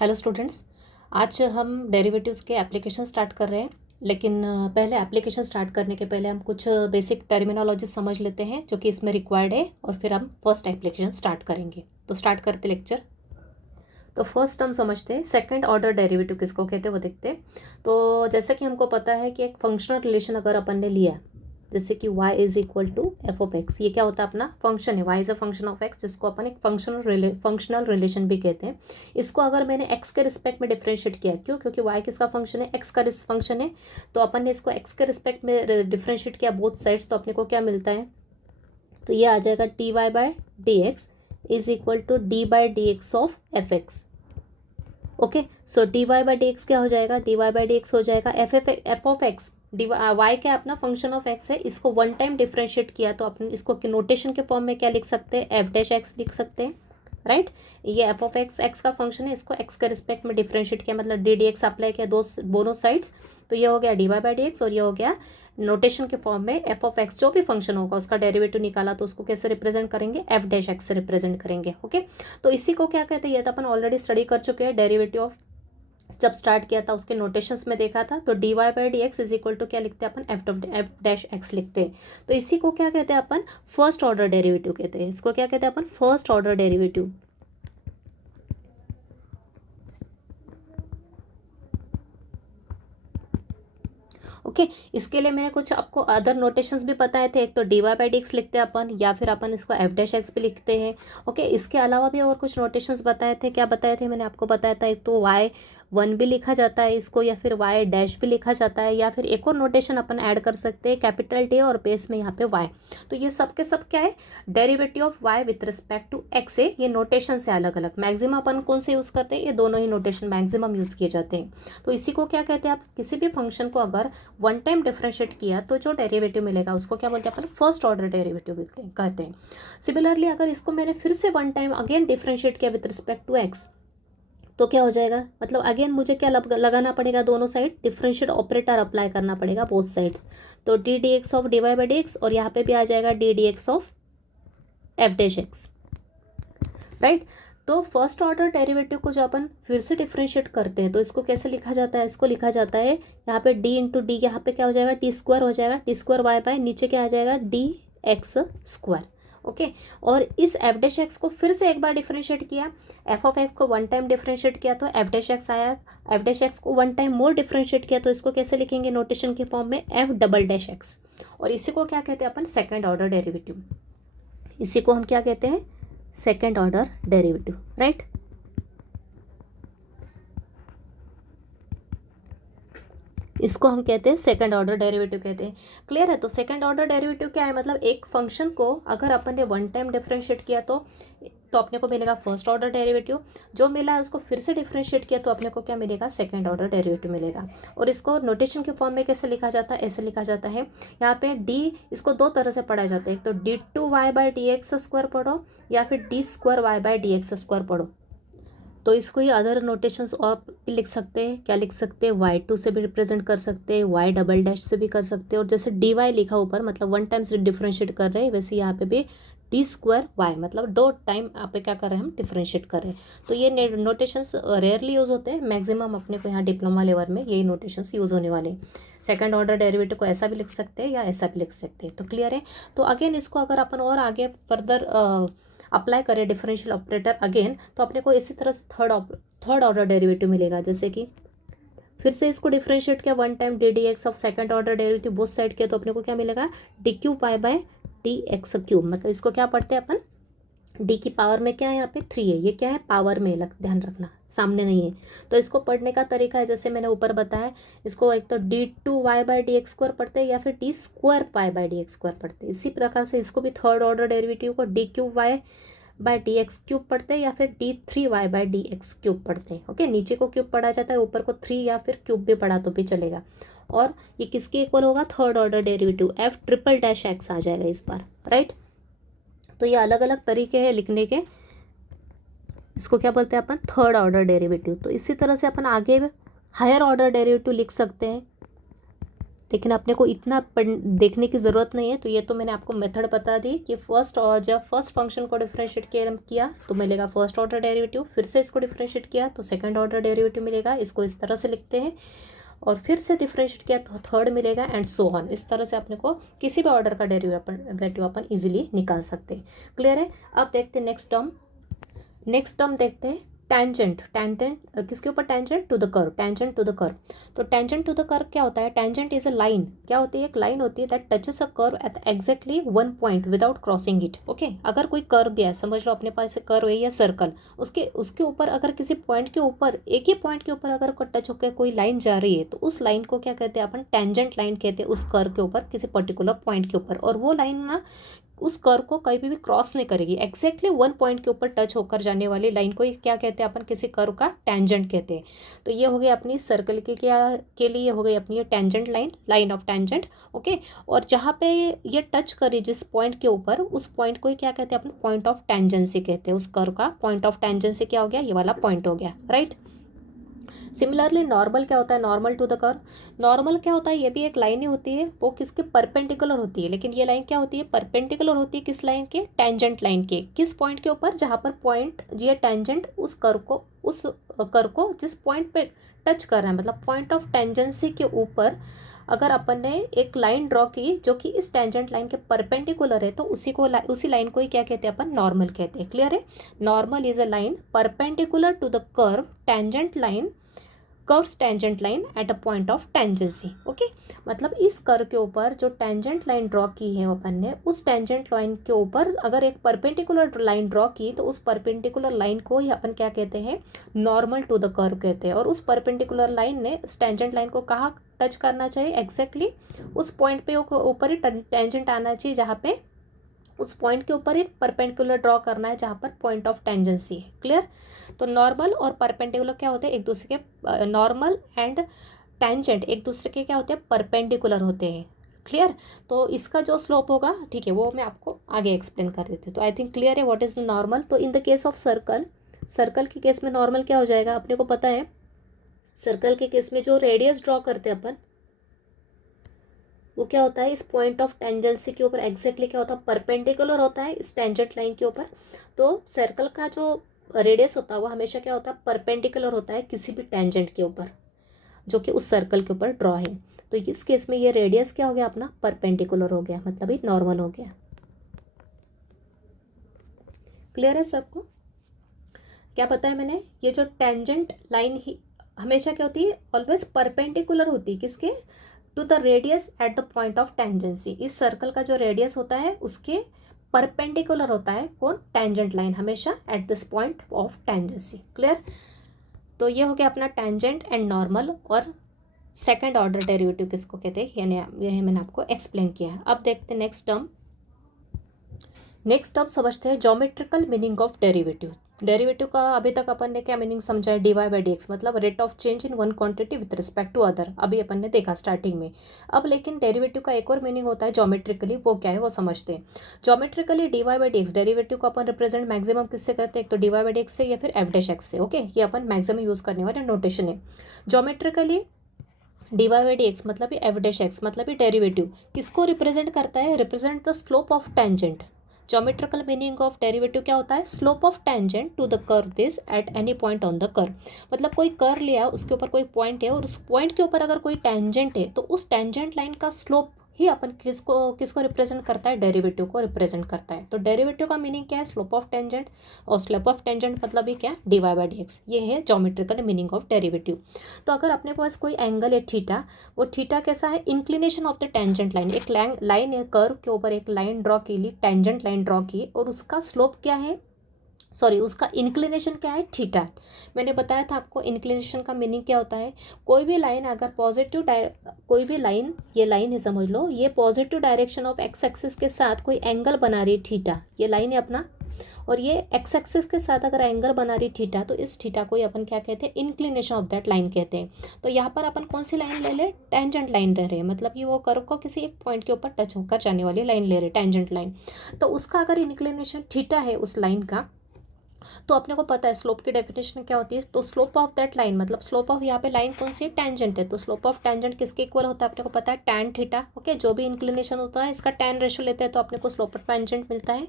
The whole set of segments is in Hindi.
Hello students. आज हम डेरिवेटिव्स के एप्लीकेशन स्टार्ट कर रहे हैं, लेकिन पहले एप्लीकेशन स्टार्ट करने के पहले हम कुछ बेसिक टर्मिनोलॉजी समझ लेते हैं जो कि इसमें रिक्वायर्ड है, और फिर हम फर्स्ट एप्लीकेशन स्टार्ट करेंगे। तो स्टार्ट करते लेक्चर। तो फर्स्ट हम समझते हैं सेकंड ऑर्डर डेरिवेटिव किसको कहते हैं वो देखते हैं। तो जैसे कि हमको पता है कि एक फंक्शनल रिलेशन अगर अपन ने लिया, जैसे कि y is equal to F of X, ये क्या होता है अपना फंक्शन है, y is a function of x, जिसको अपन एक फंक्शनल रिलेशन भी कहते हैं। इसको अगर मैंने x के रिस्पेक्ट में डिफरेंशिएट किया, क्यों? क्योंकि y किसका फंक्शन है, x का फंक्शन है। तो अपन ने इसको x के रिस्पेक्ट में डिफरेंशिएट किया बोथ साइड्स, तो अपने को क्या मिलता है, तो ये आ जाएगा D Y by D x is equal to D by D x of F X. Okay, so D Y by D x क्या हो जाएगा, D Y by D x हो जाएगा F of X. D Y क्या अपना फंक्शन ऑफ एक्स है, इसको वन टाइम डिफरेंशिएट किया तो अपन इसको नोटेशन के फॉर्म में क्या लिख सकते हैं, एफ डैश एक्स लिख सकते हैं, राइट। ये एफ ऑफ एक्स एक्स का फंक्शन है, इसको एक्स के रिस्पेक्ट में डिफरेंशिएट किया, मतलब डी डी एक्स अप्लाई किया दोनों साइड्स, तो ये हो गया D Y by D X, और ये हो गया नोटेशन के फॉर्म में एफ ऑफ एक्स जो भी फंक्शन होगा उसका डेरिवेटिव निकाला तो उसको कैसे रिप्रेजेंट करेंगे, एफ डैश एक्स से रिप्रेजेंट करेंगे। ओके, तो इसी को क्या कहते हैं, ये तो अपन ऑलरेडी स्टडी कर चुके हैं। डेरिवेटिव ऑफ जब स्टार्ट किया था उसके नोटेशंस में देखा था, तो D Y by D x is equal to क्या लिखते हैं अपन, एफ डैश एक्स लिखते हैं। तो इसी को क्या कहते हैं अपन, फर्स्ट ऑर्डर डेरिवेटिव कहते हैं। इसको क्या कहते हैं अपन, फर्स्ट ऑर्डर डेरिवेटिव। ओके, इसके लिए मैंने कुछ आपको अदर नोटेशंस भी बताए थे। एक तो D Y by D X लिखते हैं अपन, या फिर अपन इसको एफ डैश एक्स भी लिखते हैं। ओके, इसके अलावा भी और कुछ नोटेशंस बताए थे। क्या बताए थे मैंने आपको बताया था, एक तो वाई वन भी लिखा जाता है इसको, या फिर वाई डैश भी लिखा जाता है, या फिर एक और नोटेशन अपन ऐड कर सकते हैं, कैपिटल टी और बेस में यहाँ पे वाई। तो ये सब के सब क्या है, derivative of Y with respect to X है। ये नोटेशन से अलग अलग, मैक्सिमम अपन कौन से यूज़ करते हैं, ये दोनों ही नोटेशन मैक्सिमम यूज़ किए जाते हैं। तो इसी को क्या कहते हैं, आप किसी भी फंक्शन को अगर वन टाइम डिफरेंशिएट किया तो जो डेरिवेटिव मिलेगा उसको क्या बोलते हैं अपन, फर्स्ट ऑर्डर डेरिवेटिव कहते हैं। सिमिलरली अगर इसको मैंने फिर से वन टाइम अगेन डिफरेंशिएट किया विद रिस्पेक्ट टू एक्स, तो क्या हो जाएगा, मतलब अगेन मुझे क्या लगाना पड़ेगा, दोनों साइड डिफरेंशिएट ऑपरेटर अप्लाई करना पड़ेगा बोथ साइड्स। तो D D x of D Y by D X, और यहाँ पे भी आ जाएगा D D x of F dash X, right. तो फर्स्ट ऑर्डर डेरिवेटिव को जो अपन फिर से डिफरेंशिएट करते हैं तो इसको कैसे लिखा जाता है, इसको लिखा जाता है यहाँ पे डी इंटू डी, यहाँ पे क्या हो जाएगा, टी स्क्वायर हो जाएगा, टी स्क्वायर वाई बाय नीचे क्या आ जाएगा, डी एक्स स्क्वायर। ओके, और इस एफ डैश एक्स को फिर से एक बार डिफरेंशिएट किया, एफ ऑफ एक्स को वन टाइम डिफरेंशिएट किया तो एफ डैश एक्स आया, एफ डैश एक्स को वन टाइम मोर डिफरेंशिएट किया तो इसको कैसे लिखेंगे, नोटेशन के फॉर्म में एफ डबल डैश एक्स। और इसी को क्या कहते हैं अपन, सेकेंड ऑर्डर डेरिवेटिव। इसी को हम क्या कहते हैं, सेकेंड ऑर्डर डेरिवेटिव, राइट। इसको हम कहते हैं सेकंड ऑर्डर डेरिवेटिव कहते हैं। क्लियर है? तो सेकंड ऑर्डर डेरिवेटिव क्या है, मतलब एक फंक्शन को अगर अपन ने वन टाइम डिफरेंशिएट किया तो अपने को मिलेगा फर्स्ट ऑर्डर डेरिवेटिव, जो मिला है उसको फिर से डिफरेंशिएट किया तो अपने को क्या मिलेगा, सेकंड ऑर्डर डेरिवेटिव मिलेगा। और इसको नोटेशन के फॉर्म में कैसे लिखा जाता है, ऐसे लिखा जाता है, यहाँ पे डी, इसको दो तरह से पढ़ा जाता है, एक तो D two Y by D X square पढ़ो, या फिर D square Y by D X square पढ़ो। तो इसको ही अदर नोटेशंस और लिख सकते हैं, क्या लिख सकते हैं, वाई टू से भी रिप्रेजेंट कर सकते हैं, वाई डबल डैश से भी कर सकते हैं, और जैसे डी वाई लिखा ऊपर मतलब वन टाइम से डिफरेंशिएट कर रहे हैं, वैसे यहाँ पे भी डी स्क्वायर वाई मतलब दो टाइम यहाँ पे क्या कर रहे हैं, हम डिफरेंशिएट कर रहे हैं। तो ये नोटेशंस रेयरली यूज़ होते हैं, मैक्सिमम अपने को यहाँ डिप्लोमा लेवल में यही नोटेशंस यूज़ होने वाले हैं। सेकंड ऑर्डर डेरिवेटिव को ऐसा भी लिख सकते हैं या ऐसा भी लिख सकते हैं। तो क्लियर है? तो अगेन इसको अगर अपन और आगे फर्दर अप्लाई करें डिफरेंशियल ऑपरेटर अगेन, तो अपने को इसी तरह से थर्ड ऑर्डर डेरिवेटिव मिलेगा। जैसे कि फिर से इसको डिफरेंशिएट किया one time D D x of second order derivative both side किया तो अपने को क्या मिलेगा, D cube Y by D X cube. मतलब इसको क्या पढ़ते हैं अपन, डी की पावर में क्या है, यहाँ पे 3 है, ये क्या है पावर में, ध्यान रखना सामने नहीं है। तो इसको पढ़ने का तरीका है जैसे मैंने ऊपर बताया, इसको एक तो D two Y by D X square पढ़ते हैं, या फिर D square Y by D X square पढ़ते हैं। इसी प्रकार से इसको भी थर्ड ऑर्डर डेरिवेटिव को D cube Y by D X cube पढ़ते हैं, या फिर D three Y by D X cube पढ़ते हैं। ओके, नीचे को क्यूब पढ़ा जाता है, ऊपर को 3 या फिर क्यूब भी पढ़ा तो भी चलेगा। और ये किसके इक्वल होगा, third order derivative, f triple dash x आ जाएगा इस बार, राइट। तो ये अलग अलग तरीके हैं लिखने के, इसको क्या बोलते हैं अपन, थर्ड ऑर्डर डेरिवेटिव। तो इसी तरह से अपन आगे हायर ऑर्डर डेरिवेटिव लिख सकते हैं। लेकिन अपने को इतना देखने की ज़रूरत नहीं है। तो ये तो मैंने आपको मेथड बता दी कि जब फर्स्ट फंक्शन को डिफरेंशिएट किया तो मिलेगा फर्स्ट ऑर्डर डेरिवेटिव, फिर से इसको डिफरेंशिएट किया तो सेकंड ऑर्डर डेरिवेटिव मिलेगा, इसको इस तरह से लिखते हैं, और फिर से डिफरेंशिएट किया तो थर्ड मिलेगा, एंड सो ऑन। इस तरह से अपने को किसी भी ऑर्डर का डेरिवेटिव अपन इजीली निकाल सकते हैं। क्लियर है। अब देखते हैं नेक्स्ट टर्म देखते हैं टेंजेंट किसके ऊपर, tangent to the curve, tangent to the curve. तो टेंजेंट टू द कर्व क्या होता है, टेंजेंट इज अ लाइन, क्या होती है, एक लाइन होती है that touches a curve at exactly one point without crossing it. Okay, अगर कोई कर्व दिया है, समझ लो अपने पास कर्व है या सर्कल, उसके ऊपर अगर किसी पॉइंट के ऊपर, एक ही पॉइंट के ऊपर अगर टच होकर कोई लाइन जा रही है तो उस लाइन को क्या कहते हैं अपन, टेंजेंट लाइन कहते हैं, उस कर्व के ऊपर किसी पर्टिकुलर पॉइंट के ऊपर। और वो लाइन ना उस कर्व को कभी भी क्रॉस नहीं करेगी, एक्जैक्टली वन पॉइंट के ऊपर टच होकर जाने वाली लाइन को क्या कहते हैं अपन, किसी कर्व का टेंजेंट कहते हैं। तो ये हो गई अपनी सर्कल के लिए हो गई अपनी ये tangent line of tangent. Okay, और जहाँ पे ये टच करी जिस पॉइंट के ऊपर, उस पॉइंट को क्या कहते हैं अपन, पॉइंट ऑफ टेंजेंसी कहते हैं। उस कर्व का पॉइंट ऑफ टेंजेंसी क्या हो गया, ये वाला पॉइंट हो गया, राइट। सिमिलरली नॉर्मल क्या होता है, normal to the curve, normal क्या होता है, ये भी एक लाइन ही होती है, वो किसके परपेंडिकुलर होती है, लेकिन ये लाइन क्या होती है, परपेंडिकुलर होती है किस लाइन के, टेंजेंट लाइन के, किस पॉइंट के ऊपर, जहाँ पर पॉइंट ये टेंजेंट उस कर्व को जिस पॉइंट पे टच कर रहा है, मतलब पॉइंट ऑफ टेंजेंसी के ऊपर अगर अपन ने एक लाइन ड्रॉ की जो कि इस टेंजेंट लाइन के परपेंडिकुलर है, तो उसी लाइन को ही क्या कहते हैं अपन, नॉर्मल कहते हैं। क्लियर है। Normal is a line perpendicular to the curve tangent line, curve's tangent line at a point of tangency. Okay, मतलब इस कर्व के ऊपर जो टेंजेंट लाइन ड्रॉ की है अपन ने, उस टेंजेंट लाइन के ऊपर अगर एक परपेंडिकुलर लाइन ड्रॉ की तो उस परपेंडिकुलर लाइन को ही अपन क्या कहते हैं, नॉर्मल टू द कर्व कहते हैं। और उस परपेंडिकुलर लाइन ने उस टेंजेंट लाइन को कहाँ टच करना चाहिए, एग्जैक्टली उस पॉइंट पे ऊपर ही टेंजेंट आना चाहिए, जहाँ पे उस पॉइंट के ऊपर ही परपेंडिकुलर ड्रॉ करना है जहाँ पर पॉइंट ऑफ टेंजेंसी है। क्लियर। तो नॉर्मल और परपेंडिकुलर क्या होते हैं, एक दूसरे के, नॉर्मल एंड टेंजेंट एक दूसरे के क्या होते हैं, परपेंडिकुलर होते हैं। क्लियर। तो इसका जो स्लोप होगा, ठीक है, वो मैं आपको आगे एक्सप्लेन कर देती हूँ। तो आई थिंक क्लियर है व्हाट इज द नॉर्मल। तो in the case of circle के केस में नॉर्मल क्या हो जाएगा, अपने को पता है सर्कल के केस में जो रेडियस ड्रॉ करते हैं अपन, वो क्या होता है, इस पॉइंट ऑफ टेंजेंसी के ऊपर एग्जैक्टली क्या होता है, परपेंडिकुलर होता है इस टेंजेंट लाइन के ऊपर। तो सर्कल का जो रेडियस होता है वो हमेशा क्या होता है, परपेंडिकुलर होता है किसी भी टेंजेंट के ऊपर जो कि उस सर्कल के ऊपर ड्रॉ है। तो इस केस में ये रेडियस क्या हो गया अपना, परपेंडिकुलर हो गया, मतलब ये नॉर्मल हो गया। क्लियर है सबको। क्या पता है मैंने, ये जो टेंजेंट लाइन ही हमेशा क्या होती है, ऑलवेज परपेंडिकुलर होती है किसके, to the radius at the point of tangency. इस सर्कल का जो रेडियस होता है उसके परपेंडिकुलर होता है कौन, टेंजेंट लाइन, हमेशा at this point of tangency. Clear. तो ये हो गया अपना टेंजेंट एंड नॉर्मल, और सेकंड ऑर्डर डेरिवेटिव किसको कहते हैं, ये मैंने आपको एक्सप्लेन किया है। अब देखते हैं नेक्स्ट टर्म समझते हैं, geometrical meaning of derivative. Derivative का अभी तक अपन ने क्या मीनिंग समझा है, dy बाई डी एक्स, मतलब rate of change in one quantity with respect to other, अभी अपन ने देखा स्टार्टिंग में। अब लेकिन डेरिवेटिव का एक और मीनिंग होता है ज्योमेट्रिकली, वो क्या है वो समझते हैं। Geometrically dy by D x derivative को अपन रिप्रेजेंट मैक्सिमम किससे करते हैं, एक तो dy बाई डी एक्स से या फिर f डैश x से। ओके, ये अपन मैक्सिमम यूज़ करने वाले नोटेशन है। Geometrically dy by D x मतलब ये f डैश x मतलब ये डेरिवेटिव किसको रिप्रेजेंट करता है, represent the slope of tangent. Geometrical meaning of derivative क्या होता है, slope of tangent to the curve this at any point on the curve. मतलब कोई कर्व लिया, उसके ऊपर कोई पॉइंट है और उस पॉइंट के ऊपर अगर कोई टेंजेंट है तो उस टेंजेंट लाइन का स्लोप ही अपन किसको रिप्रेजेंट करता है, डेरिवेटिव को रिप्रेजेंट करता है। तो डेरिवेटिव का मीनिंग क्या है, स्लोप ऑफ टेंजेंट, और स्लोप ऑफ टेंजेंट मतलब ही क्या, dy बाई डी एक्स। ये है ज्योमेट्रिकल मीनिंग ऑफ डेरिवेटिव। तो अगर अपने पास कोई एंगल है थीटा, वो थीटा कैसा है, inclination of the tangent line, एक लाइन है कर्व के ऊपर एक लाइन ड्रॉ की ली, टेंजेंट लाइन ड्रॉ की, और उसका स्लोप क्या है, उसका इंक्लिनेशन क्या है, थीटा। मैंने बताया था आपको इंक्लिनेशन का मीनिंग क्या होता है, कोई भी लाइन अगर कोई भी लाइन, ये लाइन है समझ लो, ये positive direction of x axis के साथ कोई एंगल बना रही है थीटा, ये लाइन है अपना, और ये एक्स एक्सिस के साथ अगर एंगल बना रही थीटा, तो इस थीटा को ही अपन क्या कहते हैं, इंक्लिनेशन ऑफ दैट लाइन कहते हैं। तो यहाँ पर अपन कौन सी लाइन ले ले, टेंजेंट लाइन ले रहे हैं, मतलब कि वो कर्व को किसी एक पॉइंट के ऊपर टच होकर जाने वाली लाइन ले रहे, टेंजेंट लाइन। तो उसका अगर इंक्लिनेशन थीटा है उस लाइन का, तो अपने को पता है स्लोप की डेफिनेशन क्या होती है, तो स्लोप ऑफ दैट लाइन मतलब स्लोप ऑफ यहाँ पे लाइन कौन सी है, टेंजेंट है, तो स्लोप ऑफ टेंजेंट किसके इक्वल होता है अपने को पता है, टैन थीटा। ओके, जो भी इंक्लिनेशन होता है इसका टैन रेशो लेते हैं तो अपने को स्लोप ऑफ टेंजेंट मिलता है,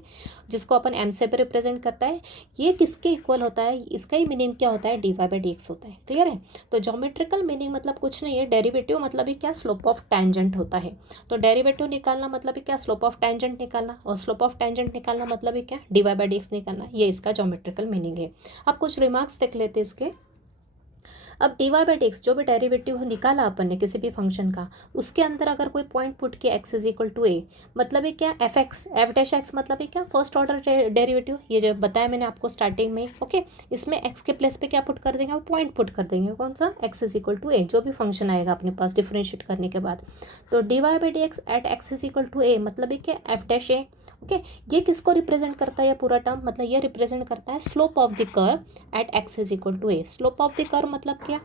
जिसको अपन एम से भी रिप्रेजेंट करता है। ये किसके इक्वल होता है, इसका ही मीनिंग क्या होता है, D Y by D X होता है। क्लियर है। तो ज्योमेट्रिकल मीनिंग मतलब कुछ नहीं है, डेरिवेटिव मतलब ही क्या, स्लोप ऑफ टेंजेंट होता है। तो डेरिवेटिव निकालना मतलब ही क्या, स्लोप ऑफ टेंजेंट निकालना, और स्लोप ऑफ टेंजेंट निकालना मतलब ही क्या, D Y by D x निकालना। ये इसका ज्योमेट्रिकल मीनिंग है। अब कुछ रिमार्क्स देख लेते हैं इसके। अब D Y by D X जो भी डेरिवेटिव निकाला अपन ने किसी भी फंक्शन का, उसके अंदर अगर कोई पॉइंट पुट किया x is equal to a, मतलब ये क्या, F x F dash x मतलब ये क्या, फर्स्ट ऑर्डर डेरिवेटिव, ये जो बताया मैंने आपको स्टार्टिंग में। ओके, इसमें एक्स के प्लेस पे क्या पुट कर देंगे, वो पॉइंट पुट कर देंगे, कौन सा, एक्स इज इक्वल टू ए, जो भी फंक्शन आएगा अपने पास डिफ्रेंशिएट करने के बाद। तो D Y by D x at x is equal to a मतलब ये क्या, एफ डैश ए। ओके, ये किसको रिप्रेजेंट करता है, ये पूरा टर्म मतलब ये रिप्रेजेंट करता है slope of the curve at x is equal to A. Slope of the curve मतलब क्या,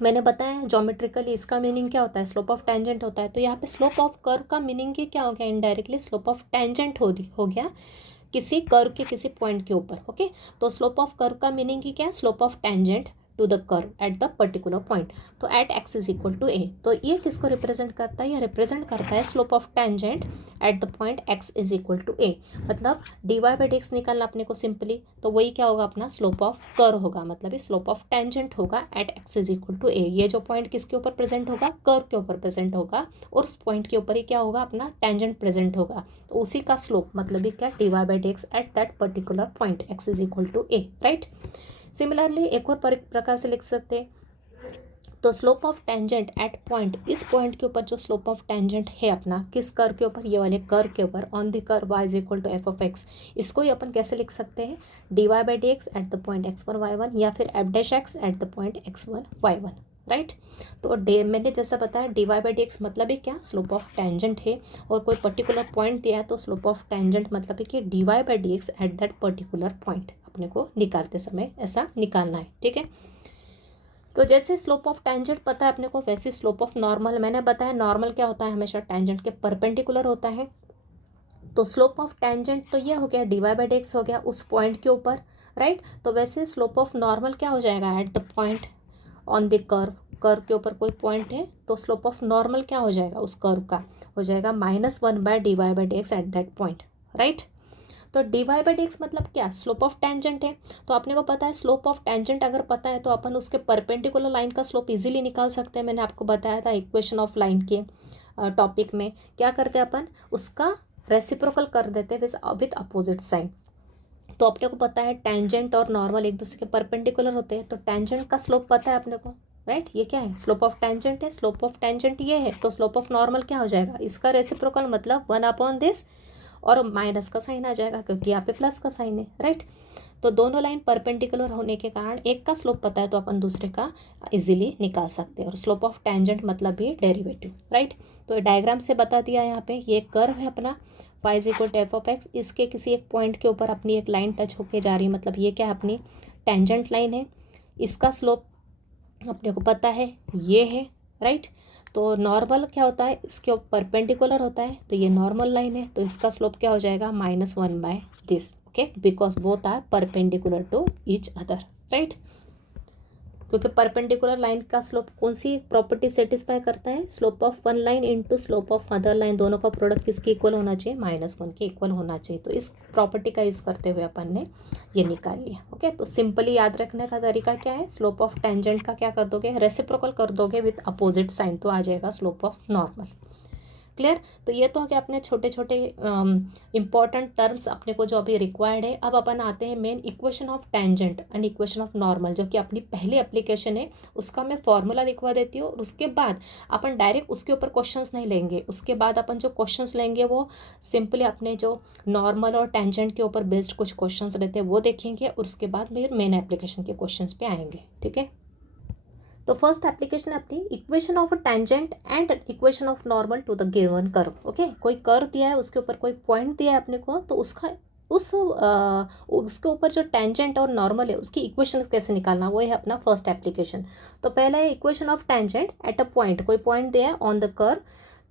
मैंने बताया ज्योमेट्रिकली इसका मीनिंग क्या होता है, स्लोप ऑफ टेंजेंट होता है। तो यहाँ पे स्लोप ऑफ कर्व का मीनिंग ही क्या हो गया, इनडायरेक्टली स्लोप ऑफ टेंजेंट हो गया किसी कर्व के किसी पॉइंट के ऊपर। ओके, तो स्लोप ऑफ कर्व का मीनिंग ही क्या है, slope of tangent to the curve at the particular point. तो at x is equal to a, तो ये किसको रिप्रेजेंट करता है, ये रिप्रेजेंट करता है slope of tangent at the point x is equal to a. मतलब d Y by D x निकालना अपने को सिंपली, तो वही क्या होगा अपना, स्लोप ऑफ कर्व होगा, मतलब ये स्लोप ऑफ टेंजेंट होगा at x is equal to a. ये जो पॉइंट किसके ऊपर प्रेजेंट होगा, कर्व के ऊपर प्रेजेंट होगा, और उस पॉइंट के ऊपर ही क्या होगा, अपना टेंजेंट प्रेजेंट होगा, तो उसी का स्लोप मतलब ये क्या, D Y by D x at that particular point x is equal to A. Right. Similarly एक और प्रकार से लिख सकते हैं, तो slope of tangent at point, इस पॉइंट के ऊपर जो स्लोप ऑफ टेंजेंट है अपना, किस कर्व के ऊपर, ये वाले कर्व के ऊपर, on the curve Y is equal to F of X, इसको ही अपन कैसे लिख सकते हैं, D Y by D x at the point X one Y one, या फिर F dash X at the point X one Y one. Right. तो मैंने जैसा बताया D Y by D x मतलब है क्या, स्लोप ऑफ टेंजेंट है, और कोई पर्टिकुलर पॉइंट दिया है तो स्लोप ऑफ टेंजेंट मतलब है कि d Y by D x at that particular point अपने को निकालते समय ऐसा निकालना है। ठीक है। तो जैसे स्लोप ऑफ टेंजेंट पता है अपने को, वैसे स्लोप ऑफ नॉर्मल, मैंने बताया नॉर्मल क्या होता है, हमेशा टेंजेंट के परपेंडिकुलर होता है। तो स्लोप ऑफ टेंजेंट तो ये हो गया, D Y by D x हो गया उस पॉइंट के ऊपर। राइट। तो वैसे स्लोप ऑफ नॉर्मल क्या हो जाएगा, eight the point on the curve, curve के ऊपर कोई पॉइंट है तो स्लोप ऑफ नॉर्मल क्या हो जाएगा, उस कर्व का हो जाएगा -1 by d Y by D x at that point. Right. तो D Y by D x मतलब क्या, स्लोप ऑफ टेंजेंट है। तो अपने को पता है स्लोप ऑफ टेंजेंट अगर पता है तो अपन उसके परपेंडिकुलर लाइन का स्लोप इजीली निकाल सकते हैं। मैंने आपको बताया था इक्वेशन ऑफ लाइन के टॉपिक में, क्या करते हैं अपन, उसका रेसिप्रोकल कर देते हैं विथ अपोजिट साइन। तो अपने को पता है टेंजेंट और नॉर्मल एक दूसरे के परपेंडिकुलर होते हैं, तो टेंजेंट का स्लोप पता है अपने को। राइट। ये क्या है, स्लोप ऑफ टेंजेंट है, स्लोप ऑफ टेंजेंट ये है, तो स्लोप ऑफ नॉर्मल क्या हो जाएगा, इसका रेसिप्रोकल मतलब 1/this, और माइनस का साइन आ जाएगा क्योंकि यहाँ पे प्लस का साइन है। राइट। तो दोनों लाइन परपेंडिकुलर होने के कारण एक का स्लोप पता है तो अपन दूसरे का इजीली निकाल सकते हैं। और स्लोप ऑफ टेंजेंट मतलब भी डेरिवेटिव। राइट। तो डायग्राम से बता दिया यहाँ पे, ये कर्व है अपना y is equal to F of x, इसके किसी एक पॉइंट के ऊपर अपनी एक लाइन टच होके जा रही है, मतलब ये क्या है, अपनी टेंजेंट लाइन है। इसका स्लोप अपने को पता है ये है। राइट। तो नॉर्मल क्या होता है, इसके ऊपर परपेंडिकुलर होता है, तो ये नॉर्मल लाइन है, तो इसका स्लोप क्या हो जाएगा, -1/this। Okay, because both are perpendicular to each other. Right. क्योंकि परपेंडिकुलर लाइन का स्लोप कौन सी प्रॉपर्टी सेटिस्फाई करता है, slope of one line into slope of other line, दोनों का प्रोडक्ट किसके इक्वल होना चाहिए, -1 के इक्वल होना चाहिए। तो इस प्रॉपर्टी का यूज़ करते हुए अपन ने ये निकाल लिया। ओके, तो सिंपली याद रखने का तरीका क्या है, स्लोप ऑफ टेंजेंट का क्या कर दोगे, रेसिप्रोकल कर दोगे विथ अपोजिट साइन, तो आ जाएगा स्लोप ऑफ नॉर्मल। क्लियर। तो ये तो क्या अपने छोटे छोटे इंपॉर्टेंट टर्म्स अपने को जो अभी रिक्वायर्ड है। अब अपन आते हैं main equation of tangent and equation of normal, जो कि अपनी पहली एप्लीकेशन है। उसका मैं फॉर्मूला लिखवा देती हूँ, और उसके बाद अपन डायरेक्ट उसके ऊपर क्वेश्चंस नहीं लेंगे। उसके बाद अपन जो क्वेश्चंस लेंगे वो सिंपली अपने जो नॉर्मल और टेंजेंट के ऊपर बेस्ड कुछ क्वेश्चंस रहते हैं वो देखेंगे, और उसके बाद फिर मेन एप्लीकेशन के क्वेश्चंस पे आएंगे। ठीक है। तो फर्स्ट एप्लीकेशन है अपनी equation of a tangent and equation of normal to the given curve. Okay, कोई कर्व दिया है, उसके ऊपर कोई पॉइंट दिया है अपने को, तो उसके ऊपर जो टेंजेंट और नॉर्मल है उसकी इक्वेशन कैसे निकालना, वो है अपना फर्स्ट एप्लीकेशन। तो पहला है equation of tangent at a point, कोई पॉइंट दिया है ऑन द कर्व,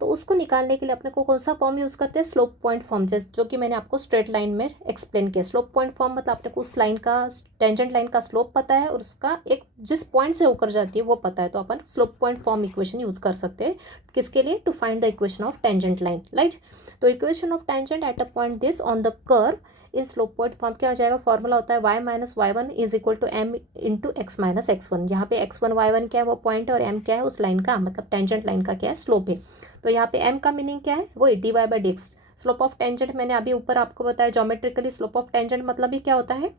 तो उसको निकालने के लिए अपने को कौन सा फॉर्म यूज़ करते हैं, स्लोप पॉइंट फॉर्म, जैसे जो कि मैंने आपको स्ट्रेट लाइन में एक्सप्लेन किया। स्लोप पॉइंट फॉर्म मतलब अपने को उस लाइन का, टेंजेंट लाइन का स्लोप पता है और उसका एक जिस पॉइंट से होकर जाती है वो पता है, तो अपन slope point form equation use कर सकते हैं किसके लिए, to find the equation of tangent line, right. तो equation of tangent at a point this on the curve in slope point form क्या हो जाएगा, फॉर्मूला होता है y minus y one is equal to m into x minus x one. यहाँ पे x1 y1 क्या है, वो पॉइंट है, और m क्या है, उस लाइन का मतलब टेंजेंट लाइन का क्या है, स्लोप है। तो यहाँ पे m का मीनिंग क्या है, वो dy by D x. Slope of tangent मैंने अभी ऊपर आपको बताया ज्योमेट्रिकली, स्लोप ऑफ टेंजेंट मतलब भी क्या होता है,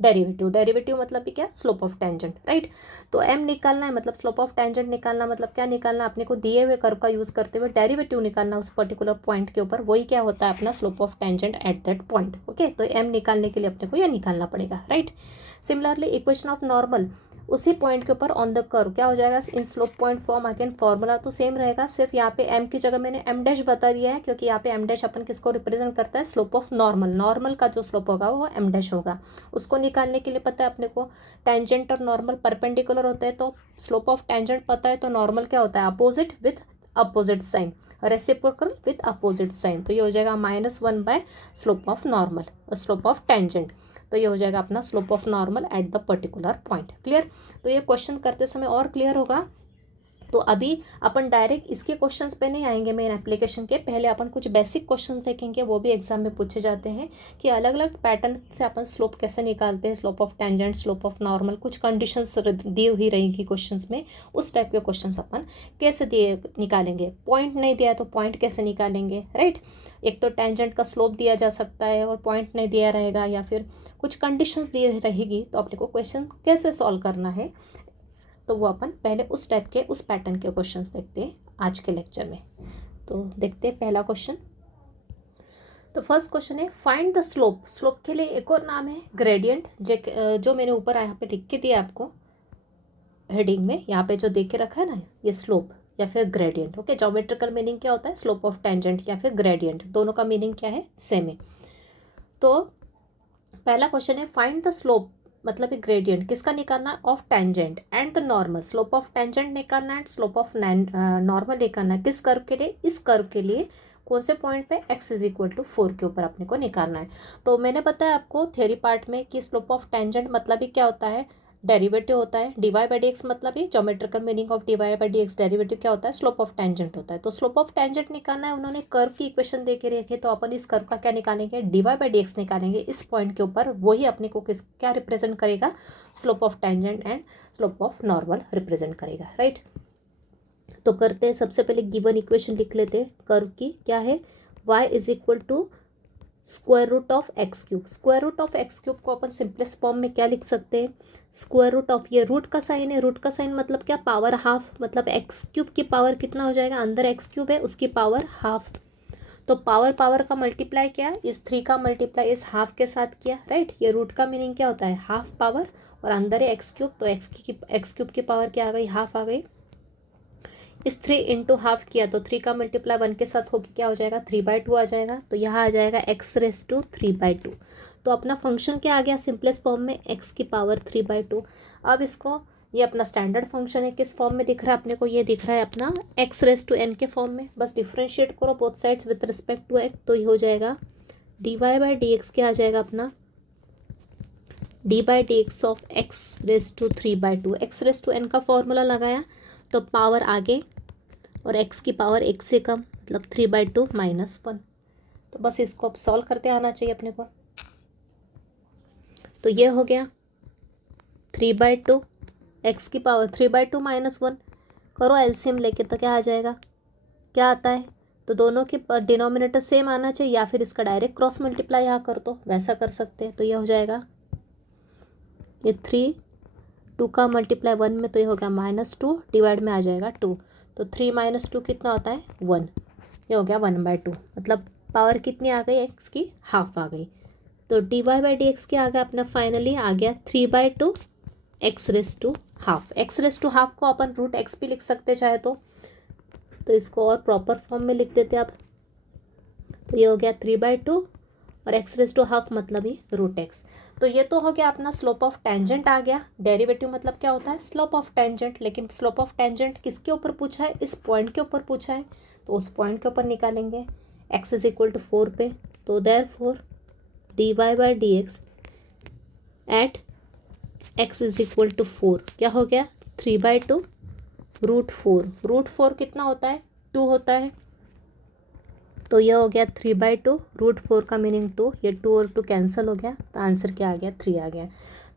डेरिवेटिव। डेरिवेटिव मतलब भी क्या, स्लोप ऑफ टेंजेंट, राइट। तो m निकालना है मतलब स्लोप ऑफ टेंजेंट निकालना मतलब क्या निकालना, अपने को दिए हुए कर्व का यूज़ करते हुए डेरिवेटिव निकालना उस पर्टिकुलर पॉइंट के ऊपर, वही क्या होता है अपना slope of tangent eight that point. Okay, तो m निकालने के लिए अपने को यह निकालना पड़ेगा, right. Similarly equation of normal, उसी पॉइंट के ऊपर ऑन द कर्व क्या हो जाएगा, in slope point form, again formula तो सेम रहेगा, सिर्फ यहाँ पे m की जगह मैंने m डैश बता दिया है, क्योंकि यहाँ पे m डैश अपन किसको रिप्रेजेंट करता है, स्लोप ऑफ नॉर्मल। नॉर्मल का जो स्लोप होगा वो m डैश होगा। उसको निकालने के लिए पता है अपने को टेंजेंट और नॉर्मल परपेंडिकुलर होते हैं, तो स्लोप ऑफ टेंजेंट पता है, तो नॉर्मल क्या होता है, opposite with opposite sign, reciprocal with opposite sign. तो ये हो जाएगा -1 by slope of normal, slope of tangent. तो ये हो जाएगा अपना slope of normal at the particular point. Clear. तो ये क्वेश्चन करते समय और क्लियर होगा। तो अभी अपन डायरेक्ट इसके क्वेश्चंस पे नहीं आएंगे मेन एप्लीकेशन के, पहले अपन कुछ बेसिक क्वेश्चंस देखेंगे, वो भी एग्जाम में पूछे जाते हैं कि अलग अलग पैटर्न से अपन स्लोप कैसे निकालते हैं, slope of tangent, slope of normal, कुछ कंडीशंस दी हुई रहेंगी क्वेश्चंस में, उस टाइप के क्वेश्चंस अपन कैसे दिए निकालेंगे। पॉइंट नहीं दिया तो पॉइंट कैसे निकालेंगे, राइट। एक तो टेंजेंट का स्लोप दिया जा सकता है और पॉइंट नहीं दिया रहेगा, या फिर कुछ कंडीशंस दी रहेगी, तो अपने को क्वेश्चन कैसे सॉल्व करना है, तो वो अपन पहले उस टाइप के, उस पैटर्न के क्वेश्चंस देखते हैं आज के लेक्चर में। तो देखते हैं पहला क्वेश्चन। तो फर्स्ट क्वेश्चन है फाइंड द स्लोप। स्लोप के लिए एक और नाम है ग्रेडियंट, जो मैंने ऊपर यहाँ पे लिख के दिया आपको हेडिंग में, यहाँ पे जो देख के रखा है ना, ये स्लोप या फिर ग्रेडियंट। ओके, ज्योमेट्रिकल मीनिंग क्या होता है, स्लोप ऑफ टेंजेंट या फिर ग्रेडियंट, दोनों का मीनिंग क्या है, सेम है। तो पहला क्वेश्चन है फाइंड द स्लोप, मतलब ग्रेडियंट किसका निकालना, of tangent and the normal. Slope of tangent निकालना है, स्लोप ऑफ नॉर्मल निकालना है, किस कर्व के लिए, इस कर्व के लिए कौन से पॉइंट पे, x इज इक्वल टू 4 के ऊपर अपने को निकालना है। तो मैंने बताया आपको थ्योरी पार्ट में कि स्लोप ऑफ टेंजेंट मतलब ही क्या होता है, डेरिवेटिव होता है। D Y by D x मतलब ही geometrical meaning of D Y by D x, derivative क्या होता है, स्लोप ऑफ टेंजेंट होता है। तो स्लोप ऑफ टेंजेंट निकालना है, उन्होंने कर्व की इक्वेशन दे के रखे, तो अपन इस कर्व का क्या निकालेंगे, d Y by D x निकालेंगे इस पॉइंट के ऊपर, वही अपने को किस क्या रिप्रेजेंट करेगा, slope of tangent and slope of normal represent करेगा, राइट। तो करते हैं, सबसे पहले गिवन इक्वेशन लिख लेते हैं कर्व की, क्या है, y is equal to square root of x cube. Square root of x cube को अपन सिंपलेस्ट फॉर्म में क्या लिख सकते हैं, स्क्वायर रूट ऑफ, ये रूट का साइन है, रूट का साइन मतलब क्या, पावर हाफ, मतलब एक्स क्यूब की पावर कितना हो जाएगा, अंदर एक्स क्यूब है उसकी पावर हाफ। तो पावर पावर का मल्टीप्लाई क्या, इस 3 का मल्टीप्लाई इस हाफ के साथ किया, राइट। ये रूट का मीनिंग क्या होता है, हाफ पावर, और अंदर है एक्स क्यूब, तो एक्स क्यूब की पावर क्या आ गई, हाफ आ गई। इस 3 इंटू हाफ किया तो 3 का मल्टीप्लाई 1 के साथ होकर क्या हो जाएगा, 3/2 आ जाएगा। तो यहाँ आ जाएगा x रेस टू 3/2। तो अपना फंक्शन क्या आ गया, सिंपलेस्ट फॉर्म में x की पावर 3/2। अब इसको, ये अपना स्टैंडर्ड फंक्शन है, किस फॉर्म में दिख रहा है अपने को, ये दिख रहा है अपना x रेस टू n के फॉर्म में। बस डिफ्रेंशिएट करो both sides with respect to x, तो ये हो जाएगा dy बाई डी एक्स, क्या आ जाएगा अपना d by D x of x raise to 3/2। x raise to n का फॉर्मूला लगाया तो पावर आगे और x की पावर 1 से कम, मतलब 3/2 -1। तो बस इसको अब सॉल्व करते आना चाहिए अपने को। तो ये हो गया 3/2, x की पावर 3/2 -1, करो एलसीएम लेके तो क्या आ जाएगा, क्या आता है, तो दोनों के डिनोमिनेटर सेम आना चाहिए, या फिर इसका डायरेक्ट क्रॉस मल्टीप्लाई यहाँ कर दो, वैसा कर सकते हैं। तो ये हो जाएगा, ये 3 2 का मल्टीप्लाई 1 में, तो ये हो गया -2, डिवाइड में आ जाएगा 2, तो 3 - 2 कितना होता है, 1। ये हो गया 1/2, मतलब पावर कितनी आ गई, एक्स की हाफ आ गई। तो D Y by D x क्या आ गया अपना, फाइनली आ गया 3/2 x raise to half. X raise to half को अपन रूट एक्स भी लिख सकते चाहे तो इसको और प्रॉपर फॉर्म में लिख देते अब। तो ये हो गया 3/2 और x⁻½ मतलब ही √x। तो ये तो हो गया अपना स्लोप ऑफ टेंजेंट आ गया। डेरिवेटिव मतलब क्या होता है, स्लोप ऑफ टेंजेंट। लेकिन स्लोप ऑफ टेंजेंट किसके ऊपर पूछा है, इस पॉइंट के ऊपर पूछा है, तो उस पॉइंट के ऊपर निकालेंगे x = 4 पे। तो देयरफॉर dy/dx एट x = 4 क्या हो गया, 3/2 √4। √4 कितना होता है, 2 होता है। तो यह हो गया 3/2 √4 का मीनिंग 2, ये 2 और 2 कैंसिल हो गया, तो आंसर क्या आ गया, 3 आ गया।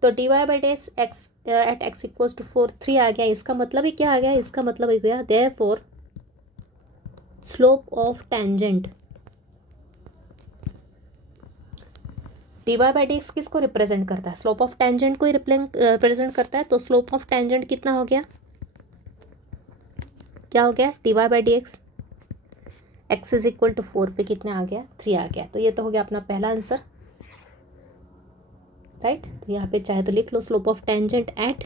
तो dy/dx एट x = 4 3 आ गया। इसका मतलब ही क्या आ गया, इसका मतलब हो गया therefore slope of tangent dy/dx किसको रिप्रेजेंट करता है, स्लोप ऑफ टेंजेंट को ही रिप्रेजेंट करता है। तो स्लोप ऑफ टेंजेंट कितना हो गया, क्या हो गया, dy/dx x = 4 पे कितने आ गया, 3 आ गया। तो ये तो हो गया अपना पहला आंसर, राइट। तो यहाँ पे चाहे तो लिख लो slope of tangent at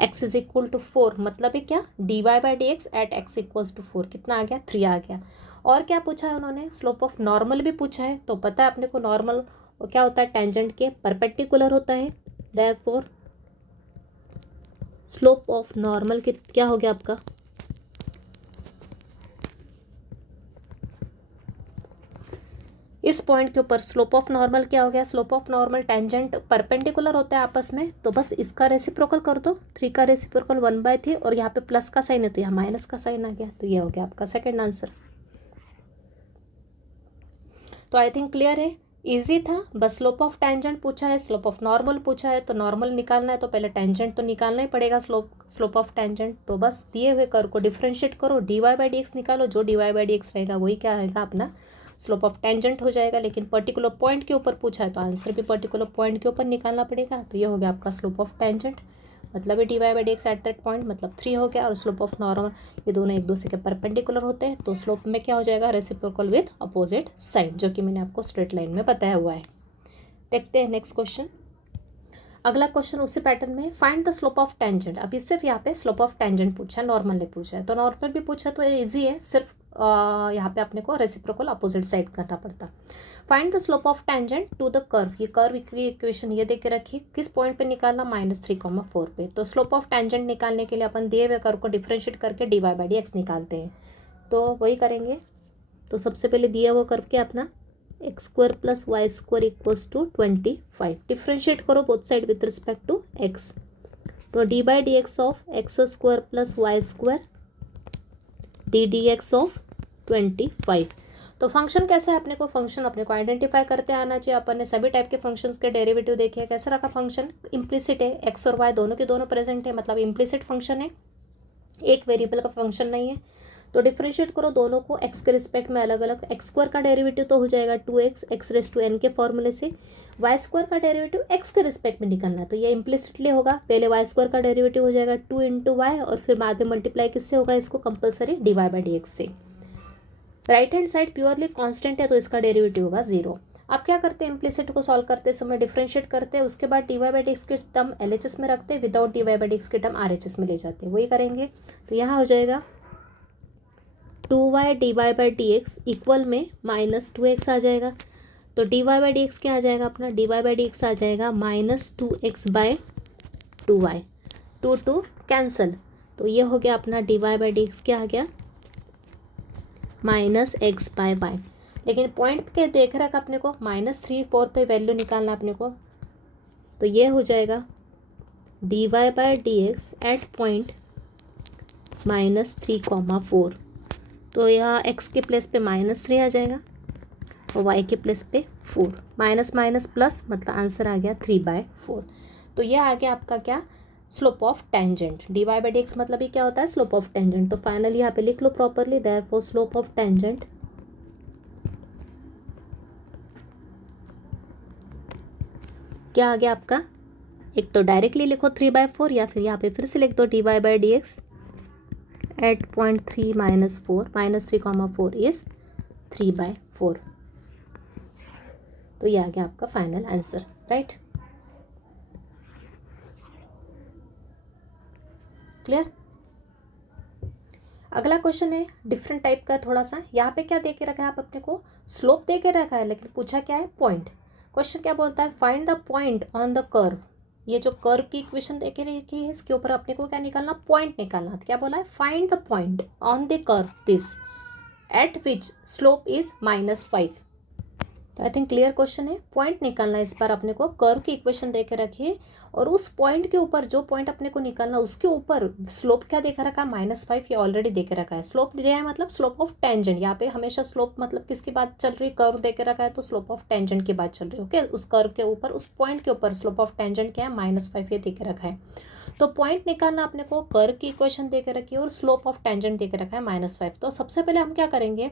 x = 4 मतलब है क्या, dy/dx एट x = 4 कितना आ गया, 3 आ गया। और क्या पूछा है उन्होंने, स्लोप ऑफ नॉर्मल भी पूछा है। तो पता है अपने को नॉर्मल क्या होता है, टेंजेंट के परपेंडिकुलर होता है। देयरफॉर स्लोप ऑफ नॉर्मल क्या हो गया आपका, इस पॉइंट के ऊपर स्लोप ऑफ नॉर्मल क्या हो गया, slope of normal tangent perpendicular होता है आपस में। तो बस इसका रेसिप्रोकल कर दो, 3 का रेसिप्रोकल 1/3 और यहाँ पे प्लस का साइन है तो यहाँ माइनस का साइन आ गया। तो ये हो गया आपका सेकंड आंसर। तो आई थिंक क्लियर है, इजी था। बस स्लोप ऑफ टेंजेंट पूछा है, स्लोप ऑफ नॉर्मल पूछा है। तो नॉर्मल निकालना है तो पहले टेंजेंट तो निकालना ही पड़ेगा, स्लोप ऑफ टेंजेंट। तो बस दिए हुए कर्व को डिफरेंशिएट करो, dy/dx निकालो, जो dy/dx रहेगा वही क्या रहेगा अपना स्लोप ऑफ टेंजेंट हो जाएगा। लेकिन पर्टिकुलर पॉइंट के ऊपर पूछा है तो आंसर भी पर्टिकुलर पॉइंट के ऊपर निकालना पड़ेगा। तो ये हो गया आपका स्लोप ऑफ टेंजेंट, मतलब ये dy/dx एट दैट पॉइंट मतलब 3 हो गया। और स्लोप ऑफ नॉर्मल ये दोनों एक दूसरे के परपेंडिकुलर होते हैं, तो स्लोप में क्या हो जाएगा, रेसिप्रोकल विद अपोजिट साइड, जो कि मैंने आपको स्ट्रेट लाइन में बताया हुआ है। देखते हैं नेक्स्ट क्वेश्चन। अगला क्वेश्चन उसी पैटर्न में, find the slope of tangent. अभी सिर्फ यहाँ पे स्लोप ऑफ टेंजेंट पूछा है, नॉर्मल नहीं पूछा है। तो नॉर्मल भी पूछा तो ईजी है, सिर्फ यहाँ पे अपने को रेसिप्रोकल अपोजिट साइड करना पड़ता। Find the slope of tangent to the curve, ये कर्व की इक्वेशन ये देख के रखिए, किस पॉइंट पे निकालना, -3,4 पे। तो स्लोप ऑफ टेंजेंट निकालने के लिए अपन दिए हुए कर्व को डिफरेंशिएट करके dy/dx निकालते हैं। तो वही करेंगे। तो सबसे पहले दिया हुआ कर्व क्या अपना x² + y² = 25। डिफ्रेंशिएट करो both side with respect to x। तो dy/dx of x² + y² ddx of 25। तो फंक्शन कैसा है, अपने को आइडेंटिफाई करते आना चाहिए। अपन ने सभी टाइप के फंक्शंस के डेरिवेटिव देखे हैं, कैसा रखा फंक्शन, इम्प्लिसिट है, एक्स और वाई दोनों के दोनों प्रेजेंट है, मतलब इम्प्लिसिट फंक्शन है, एक वेरिएबल का फंक्शन नहीं है। तो डिफरेंशिएट करो दोनों को x के रिस्पेक्ट में अलग अलग। x² का डेरिवेटिव तो हो जाएगा 2x x⁻n के फॉर्मूले से। y² का डेरिवेटिव x के रिस्पेक्ट में निकलना है, तो ये इम्प्लिसिटली होगा, पहले y² का डेरिवेटिव हो जाएगा 2 × y और फिर बाद में मल्टीप्लाई किससे होगा, इसको कंपलसरी dy/dx से। Right hand side purely constant है तो इसका डेरिवेटिव होगा 0। अब क्या करते हैं, इम्प्लिसिट को सॉल्व करते समय डिफरेंशिएट करते हैं, उसके बाद dy/dx की टर्म LHS में रखते हैं, विदाउट dy/dx की टर्म RHS में ले जाते हैं, वही करेंगे। तो यहाँ हो जाएगा 2y dy/dx इक्वल में -2x आ जाएगा। तो dy/dx क्या आ जाएगा अपना, dy/dx आ जाएगा -2x/2y, 2 कैंसल। तो ये हो गया अपना dy/dx क्या आ गया, -x/y। लेकिन पॉइंट के देख रखा अपने को -3 4 पे वैल्यू निकालना अपने को। तो ये हो जाएगा dy/dx एट पॉइंट -3,4। तो यहाँ x के प्लेस पे -3 आ जाएगा और y के प्लेस पे 4, माइनस माइनस प्लस मतलब आंसर आ गया 3/4। तो ये आ गया आपका क्या, स्लोप ऑफ टेंजेंट। dy/dx मतलब ये क्या होता है, स्लोप ऑफ टेंजेंट। तो फाइनली यहाँ पे लिख लो properly, therefore slope of tangent क्या आ गया आपका, एक तो डायरेक्टली लिखो 3/4 या फिर यहाँ पे फिर से लिख दो dy/dx एट पॉइंट 3 -4 -3,4 इज 3/4। तो ये आ गया आपका फाइनल आंसर, राइट। क्लियर। अगला क्वेश्चन है डिफरेंट टाइप का थोड़ा सा। यहाँ पे क्या दे के रखा है आप अपने को, स्लोप दे के रखा है, लेकिन पूछा क्या है, पॉइंट। क्वेश्चन क्या बोलता है, find the point on the curve. ये जो कर्व की इक्वेशन दे के रखी है, इसके ऊपर अपने को क्या निकालना, पॉइंट निकालना। तो क्या बोला है, find the point on the curve this at which slope is -5। तो आई थिंक क्लियर क्वेश्चन है। पॉइंट निकालना है इस बार अपने को, कर्व की इक्वेशन दे के रखिए और उस पॉइंट के ऊपर, जो पॉइंट अपने को निकालना उसके ऊपर स्लोप क्या देखा रखा है, -5। ये ऑलरेडी देके रखा है। स्लोप दिया है मतलब स्लोप ऑफ टेंजेंट। यहाँ पे हमेशा स्लोप मतलब किसकी बात चल रही है, कर्व देके रखा है तो स्लोप ऑफ टेंजेंट की बात चल रही है। ओके, उस कर्व के ऊपर, उस पॉइंट के ऊपर स्लोप ऑफ टेंजेंट क्या है, -5 ये देके रखा है। तो पॉइंट निकालना अपने को, कर्व की इक्वेशन देके रखी है और स्लोप ऑफ टेंजेंट देके रखा है -5। तो सबसे पहले हम क्या करेंगे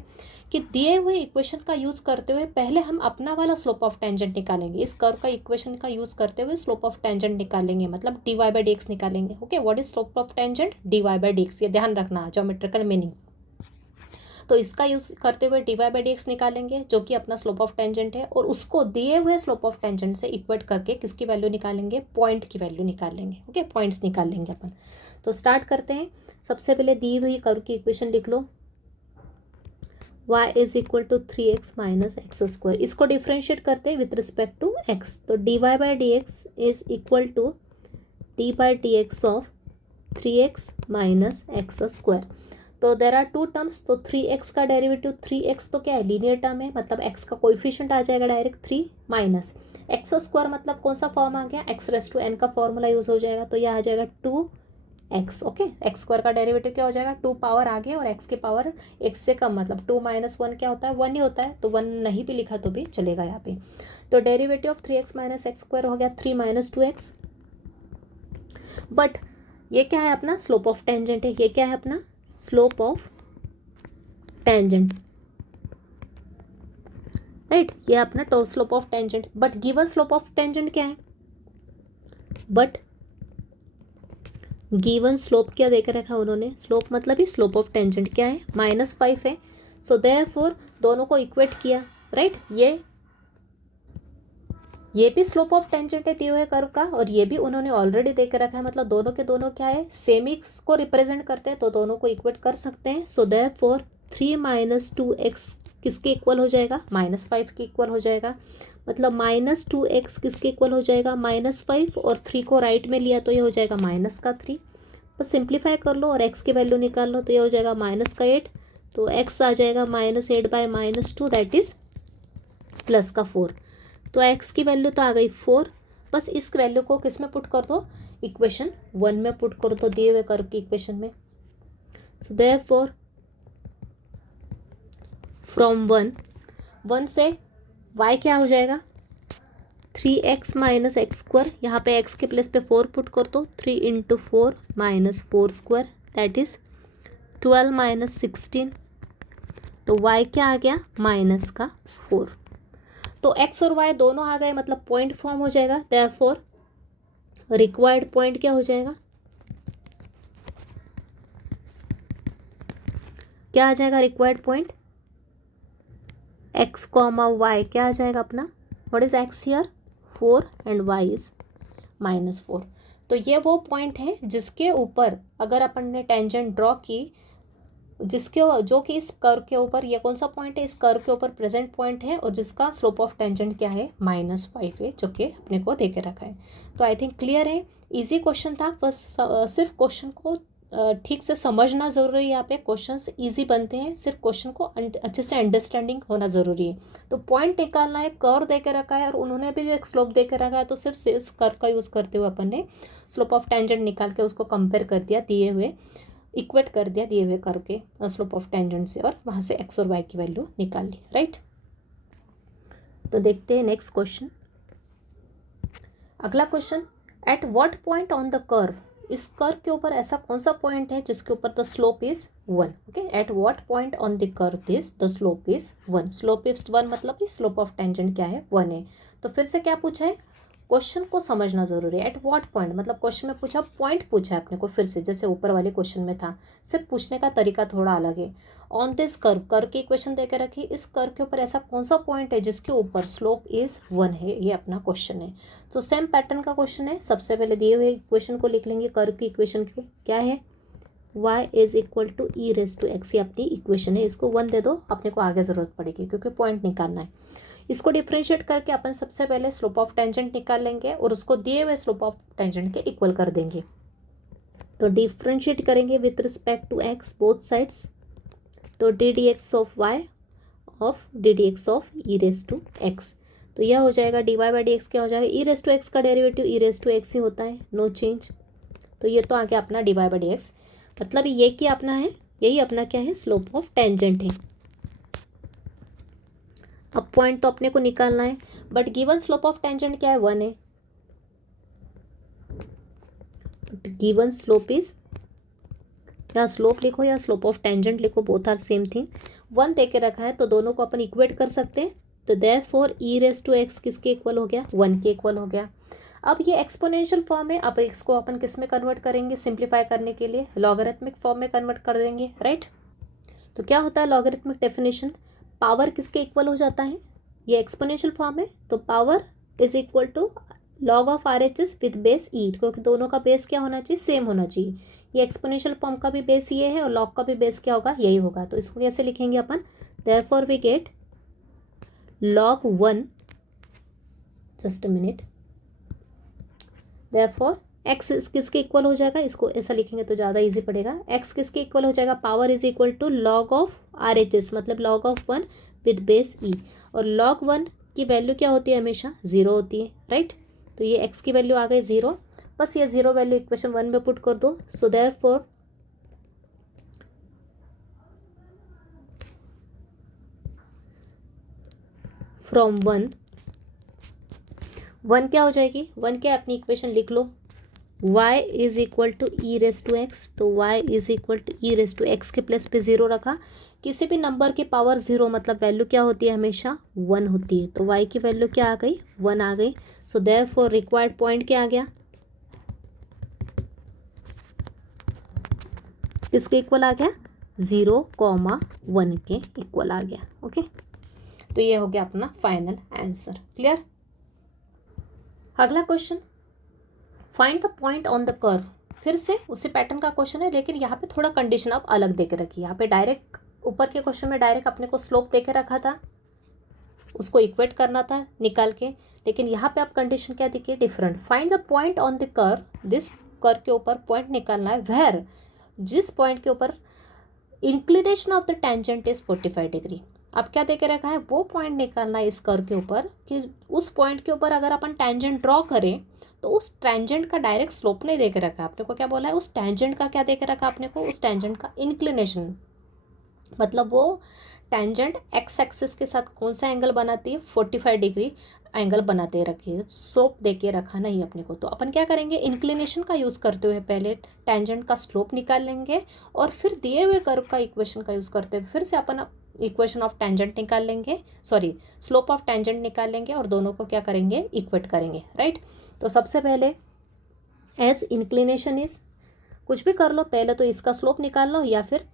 कि दिए हुए इक्वेशन का यूज़ करते हुए पहले हम अपना वाला स्लोप ऑफ टेंजेंट निकालेंगे। इस कर्व का इक्वेशन का यूज़ करते हुए स्लोप ऑफ टेंजेंट निकालेंगे, मतलब dy/dx निकालेंगे। Okay, what is slope of tangent, dy/dx, ये ध्यान रखना, ज्योमेट्रिकल मीनिंग। तो इसका यूज़ करते हुए dy/dx निकालेंगे जो कि अपना स्लोप ऑफ टेंजेंट है, और उसको दिए हुए स्लोप ऑफ टेंजेंट से इक्वेट करके किसकी वैल्यू निकालेंगे, पॉइंट की वैल्यू निकालेंगे। ओके, पॉइंट्स निकाल लेंगे अपन। तो स्टार्ट करते हैं। सबसे पहले दी हुई कर्व की इक्वेशन लिख लो, y is equal to 3x minus x square. इसको डिफ्रेंशिएट करते हैं विथ रिस्पेक्ट टू x। तो dy/dx is equal to d/dx of 3x minus x square. तो देर आर टू टर्म्स, तो 3x का डेरिवेटिव, 3x तो क्या है, लीनियर टर्म है, मतलब x का कोएफिशिएंट आ जाएगा डायरेक्ट 3 माइनस एक्स स्क्वायर, मतलब कौन सा फॉर्म आ गया, x⁻n का फॉर्मूला यूज हो जाएगा। तो यह आ जाएगा 2x। ओके, एक्स स्क्वायर का डेरिवेटिव क्या हो जाएगा, 2 पावर आ गया और x की पावर x से कम, मतलब 2 - 1 क्या होता है, 1 ही होता है। तो 1 नहीं भी लिखा तो भी चलेगा यहाँ पे। तो derivative of 3x minus x square हो गया 3 - 2x। बट ये क्या है, अपना स्लोप ऑफ टेंजेंट है। ये क्या है, अपना स्लोप ऑफ टेंजेंट, राइट। ये अपना टो slope of tangent. But given slope of tangent क्या है, बट गिवन स्लोप क्या देकर रखा है उन्होंने, स्लोप मतलब ही स्लोप ऑफ टेंजेंट क्या है, -5 है। सो देयरफॉर दोनों को इक्वेट किया, राइट। ये भी स्लोप ऑफ टेंजेंट है दिए हुए कर्व का, और ये भी उन्होंने ऑलरेडी देकर रखा है, मतलब दोनों के दोनों क्या है, सेम ही को रिप्रेजेंट करते हैं, तो दोनों को इक्वेट कर सकते हैं। सो देयरफॉर 3 - 2x किसके इक्वल हो जाएगा, -5 के इक्वल हो जाएगा। मतलब -2x किसके इक्वल हो जाएगा, -5, और 3 को राइट में लिया तो ये हो जाएगा -3। बस सिंप्लीफाई कर लो और x की वैल्यू निकाल लो, तो ये हो जाएगा -8। तो x आ जाएगा -8/-2, दैट इज +4। तो x की वैल्यू तो आ गई 4। बस इस वैल्यू को किस में पुट कर दो, इक्वेशन 1 में पुट कर दो, दिए हुए कर्व की इक्वेशन में। सो देयरफॉर फ्रॉम 1 से y क्या हो जाएगा, 3x माइनस एक्स स्क्वायर। यहाँ पे x के प्लेस पे 4 पुट कर दो, 3 × 4 - 4 स्क्वायर, दैट इज 12 - 16। तो y क्या आ गया, -4। तो x और y दोनों आ गए, मतलब पॉइंट फॉर्म हो जाएगा। देयरफॉर रिक्वायर्ड पॉइंट क्या हो जाएगा, क्या आ जाएगा रिक्वायर्ड पॉइंट, x, y क्या आ जाएगा अपना, what is x here, 4 and y is -4। तो ये वो पॉइंट है जिसके ऊपर अगर अपन ने टेंजेंट ड्रॉ की, जिसके जो कि इस कर्व के ऊपर, ये कौन सा पॉइंट है, इस कर्व के ऊपर प्रेजेंट पॉइंट है, और जिसका स्लोप ऑफ टेंजेंट क्या है, -5 है, जो कि अपने को दे के रखा है। तो आई थिंक क्लियर है, इजी क्वेश्चन था। बस सिर्फ क्वेश्चन को ठीक से समझना ज़रूरी है। यहाँ पे क्वेश्चंस इजी बनते हैं, सिर्फ क्वेश्चन को अच्छे से अंडरस्टैंडिंग होना ज़रूरी है। तो पॉइंट निकालना है, कर्व दे के रखा है और उन्होंने भी एक स्लोप दे के रखा है, तो सिर्फ इस कर्व का यूज़ करते हुए अपन ने स्लोप ऑफ टेंजेंट निकाल के उसको कंपेयर कर दिया, दिए हुए इक्वेट कर दिया दिए हुए कर्व के स्लोप ऑफ टेंजेंट से, और वहाँ से x और y की वैल्यू निकाल ली, राइट। तो देखते हैं नेक्स्ट क्वेश्चन। अगला question, at what point on the curve, इस कर्व के ऊपर ऐसा कौन सा पॉइंट है जिसके ऊपर the slope is 1। Okay, at what point on the curve is the slope is 1। Slope is 1 मतलब इस स्लोप ऑफ टेंजेंट क्या है, 1 है। तो फिर से क्या पूछा है, क्वेश्चन को समझना जरूरी है। एट व्हाट पॉइंट मतलब क्वेश्चन में पूछा, पॉइंट पूछा है अपने को, फिर से जैसे ऊपर वाले क्वेश्चन में था, सिर्फ पूछने का तरीका थोड़ा अलग है। ऑन दिस कर्व, कर्व की इक्वेशन देकर रखी, इस कर्व के ऊपर ऐसा कौन सा पॉइंट है जिसके ऊपर स्लोप इज 1 है, ये अपना क्वेश्चन है। तो सेम पैटर्न का क्वेश्चन है। सबसे पहले दिए हुए इक्वेशन को लिख लेंगे, कर्व की इक्वेशन की क्या है, y is equal to e raise to x, ये अपनी इक्वेशन है। इसको 1 दे दो, अपने को आगे ज़रूरत पड़ेगी क्योंकि पॉइंट निकालना है। इसको डिफ्रेंशिएट करके अपन सबसे पहले स्लोप ऑफ टेंजेंट निकाल लेंगे और उसको दिए हुए स्लोप ऑफ टेंजेंट के इक्वल कर देंगे। तो डिफ्रेंशिएट करेंगे with respect to x both sides, तो D D x of y of d D x of e raise to x. तो यह हो जाएगा D Y by D x क्या हो जाएगा, ई रेस टू एक्स का derivative e raise to x ही होता है, नो चेंज। तो ये तो आ गया अपना d Y by D x, मतलब ये क्या अपना है, यही अपना क्या है, स्लोप ऑफ टेंजेंट है। अब पॉइंट तो अपने को निकालना है, but given slope of tangent क्या है, 1 है। गिवन स्लोप इज, या स्लोप लिखो या स्लोप ऑफ टेंजेंट लिखो, बोथ आर सेम थिंग। 1 दे के रखा है तो दोनों को अपन इक्वेट कर सकते हैं। तो therefore e raise to x किसके इक्वल हो गया, 1 के इक्वल हो गया। अब ये एक्सपोनेंशियल फॉर्म है, अब इसको अपन किस में कन्वर्ट करेंगे, सिंप्लीफाई करने के लिए लॉगरिथमिक फॉर्म में कन्वर्ट कर देंगे, राइट। तो क्या होता है लॉगरिथमिक डेफिनेशन, पावर किसके इक्वल हो जाता है, ये एक्सपोनेंशियल फॉर्म है तो power is equal to log of R H S with base e, क्योंकि दोनों का बेस क्या होना चाहिए, सेम होना चाहिए। ये एक्सपोनेंशियल फॉर्म का भी बेस ये है और लॉग का भी बेस क्या होगा, यही होगा। तो इसको कैसे लिखेंगे अपन, therefore we get log 1, just a minute, therefore x किसके इक्वल हो जाएगा, इसको ऐसा लिखेंगे तो ज़्यादा इजी पड़ेगा। x किसके इक्वल हो जाएगा, power is equal to log of R H S, मतलब log of 1 with base e. और log 1 की वैल्यू क्या होती है, हमेशा 0 होती है, राइट। तो ये x की वैल्यू आ गई 0, बस ये 0 वैल्यू इक्वेशन 1 में पुट कर दो। सो देयरफॉर फ्रॉम 1 क्या हो जाएगी, 1 क्या अपनी इक्वेशन लिख लो, y is equal to e raise to x. तो y is equal to e raise to x के प्लेस पे 0 रखा। किसी भी नंबर की पावर 0 मतलब वैल्यू क्या होती है, हमेशा 1 होती है। तो y की वैल्यू क्या आ गई, 1 आ गई। सो देयरफॉर रिक्वायर्ड पॉइंट क्या आ गया, किसके इक्वल आ गया, 0,1 के इक्वल आ गया। ओके, तो ये हो गया अपना फाइनल आंसर, क्लियर। अगला question, find the point on the curve. फिर से उसी पैटर्न का क्वेश्चन है, लेकिन यहाँ पे थोड़ा कंडीशन अब अलग दे के रखी है। यहाँ पे डायरेक्ट ऊपर के क्वेश्चन में डायरेक्ट अपने को स्लोप दे के रखा था, उसको इक्वेट करना था निकाल के, लेकिन यहाँ पे अब कंडीशन क्या देखिए, different. Find the point on the curve, this curve के ऊपर पॉइंट निकालना है, वेयर, जिस पॉइंट के ऊपर inclination of the tangent is 45 degree. अब क्या दे के रखा है, वो पॉइंट निकालना है इस कर्व के ऊपर कि उस पॉइंट के ऊपर अगर अपन टेंजेंट ड्रॉ करें तो उस टेंजेंट का डायरेक्ट स्लोप नहीं दे के रखा है अपने को, क्या बोला है, उस टेंजेंट का क्या दे के रखा अपने को, उस टेंजेंट का इंक्लिनेशन, मतलब वो टेंजेंट एक्स एक्सिस के साथ कौन सा एंगल बनाती है, 45 डिग्री एंगल बनाते रखी है, स्लोप दे के रखा नहीं अपने को। तो अपन क्या करेंगे, इंक्लिनेशन का यूज़ करते हुए पहले टेंजेंट का स्लोप निकाल लेंगे और फिर दिए हुए कर्व का इक्वेशन का यूज़ करते हुए फिर से अपन इक्वेशन ऑफ टेंजेंट निकाल लेंगे, सॉरी स्लोप ऑफ टेंजेंट निकाल लेंगे और दोनों को क्या करेंगे, इक्वेट करेंगे, राइट। तो सबसे पहले एज इंक्लिनेशन इज, कुछ भी कर लो, पहले तो इसका स्लोप निकाल लो या फिर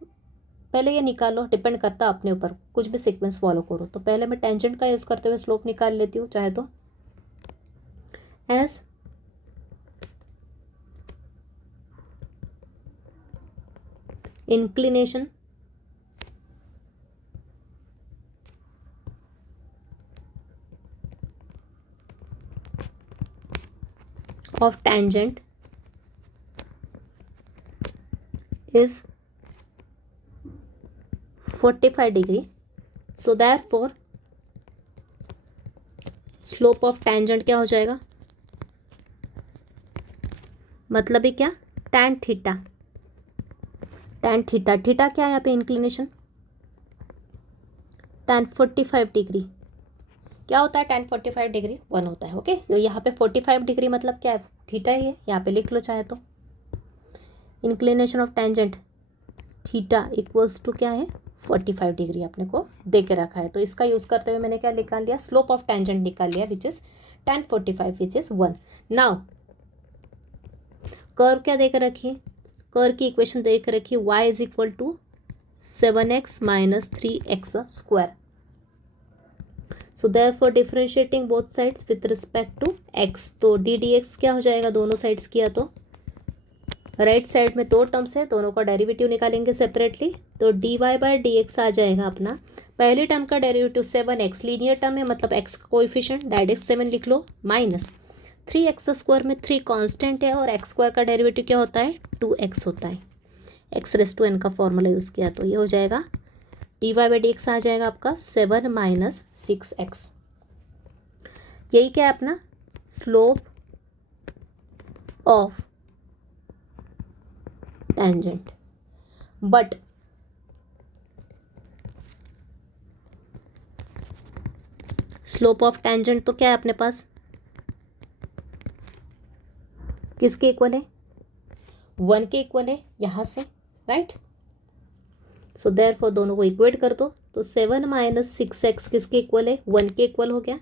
पहले ये निकाल लो, डिपेंड करता है अपने ऊपर, कुछ भी सीक्वेंस फॉलो करो। तो पहले मैं टेंजेंट का यूज़ करते हुए स्लोप निकाल लेती हूँ चाहे तो, as inclination of tangent is 45 degree, so therefore slope of tangent क्या हो जाएगा, मतलब ही क्या, tan theta, tan theta, theta क्या है यहाँ पे, इंक्लिनेशन, tan 45 डिग्री क्या होता है, tan 45 डिग्री 1 होता है। ओके, तो यहाँ पे 45 डिग्री मतलब क्या है, थीटा ही है, यहाँ पे लिख लो चाहे तो। Inclination of tangent theta equals to क्या है, 45 डिग्री अपने को दे के रखा है। तो इसका यूज़ करते हुए मैंने क्या निकाल लिया, स्लोप ऑफ टेंजेंट निकाल लिया, which is tan 45 which is 1। Now curve क्या दे के रखी, कर्व की इक्वेशन दे के रखी, y is equal to 7x minus 3x square. So therefore differentiating both sides with respect to x, तो डी डी एक्स क्या हो जाएगा, दोनों साइड्स किया तो राइट साइड में दो टर्म्स है, दोनों का डेरिवेटिव निकालेंगे सेपरेटली, तो dy बाय डी एक्स आ जाएगा अपना। पहले टर्म का डेरिवेटिव 7x लीनियर टर्म है, मतलब x का कोएफिशिएंट डायरेक्ट 7 लिख लो, माइनस 3x² में 3 कांस्टेंट है और x² का डेरिवेटिव क्या होता है 2x होता है, x⁻n का फॉर्मूला यूज़ किया, तो ये हो जाएगा dy बाई डी एक्स आ जाएगा आपका 7 माइनस 6x। यही क्या है अपना slope of tangent. But slope of tangent तो क्या है अपने पास, किसके इक्वल है 1 के इक्वल है यहाँ से, राइट। सो देयरफॉर दोनों को इक्वेट कर दो, तो 7 माइनस 6x किसके इक्वल है 1 के इक्वल हो गया,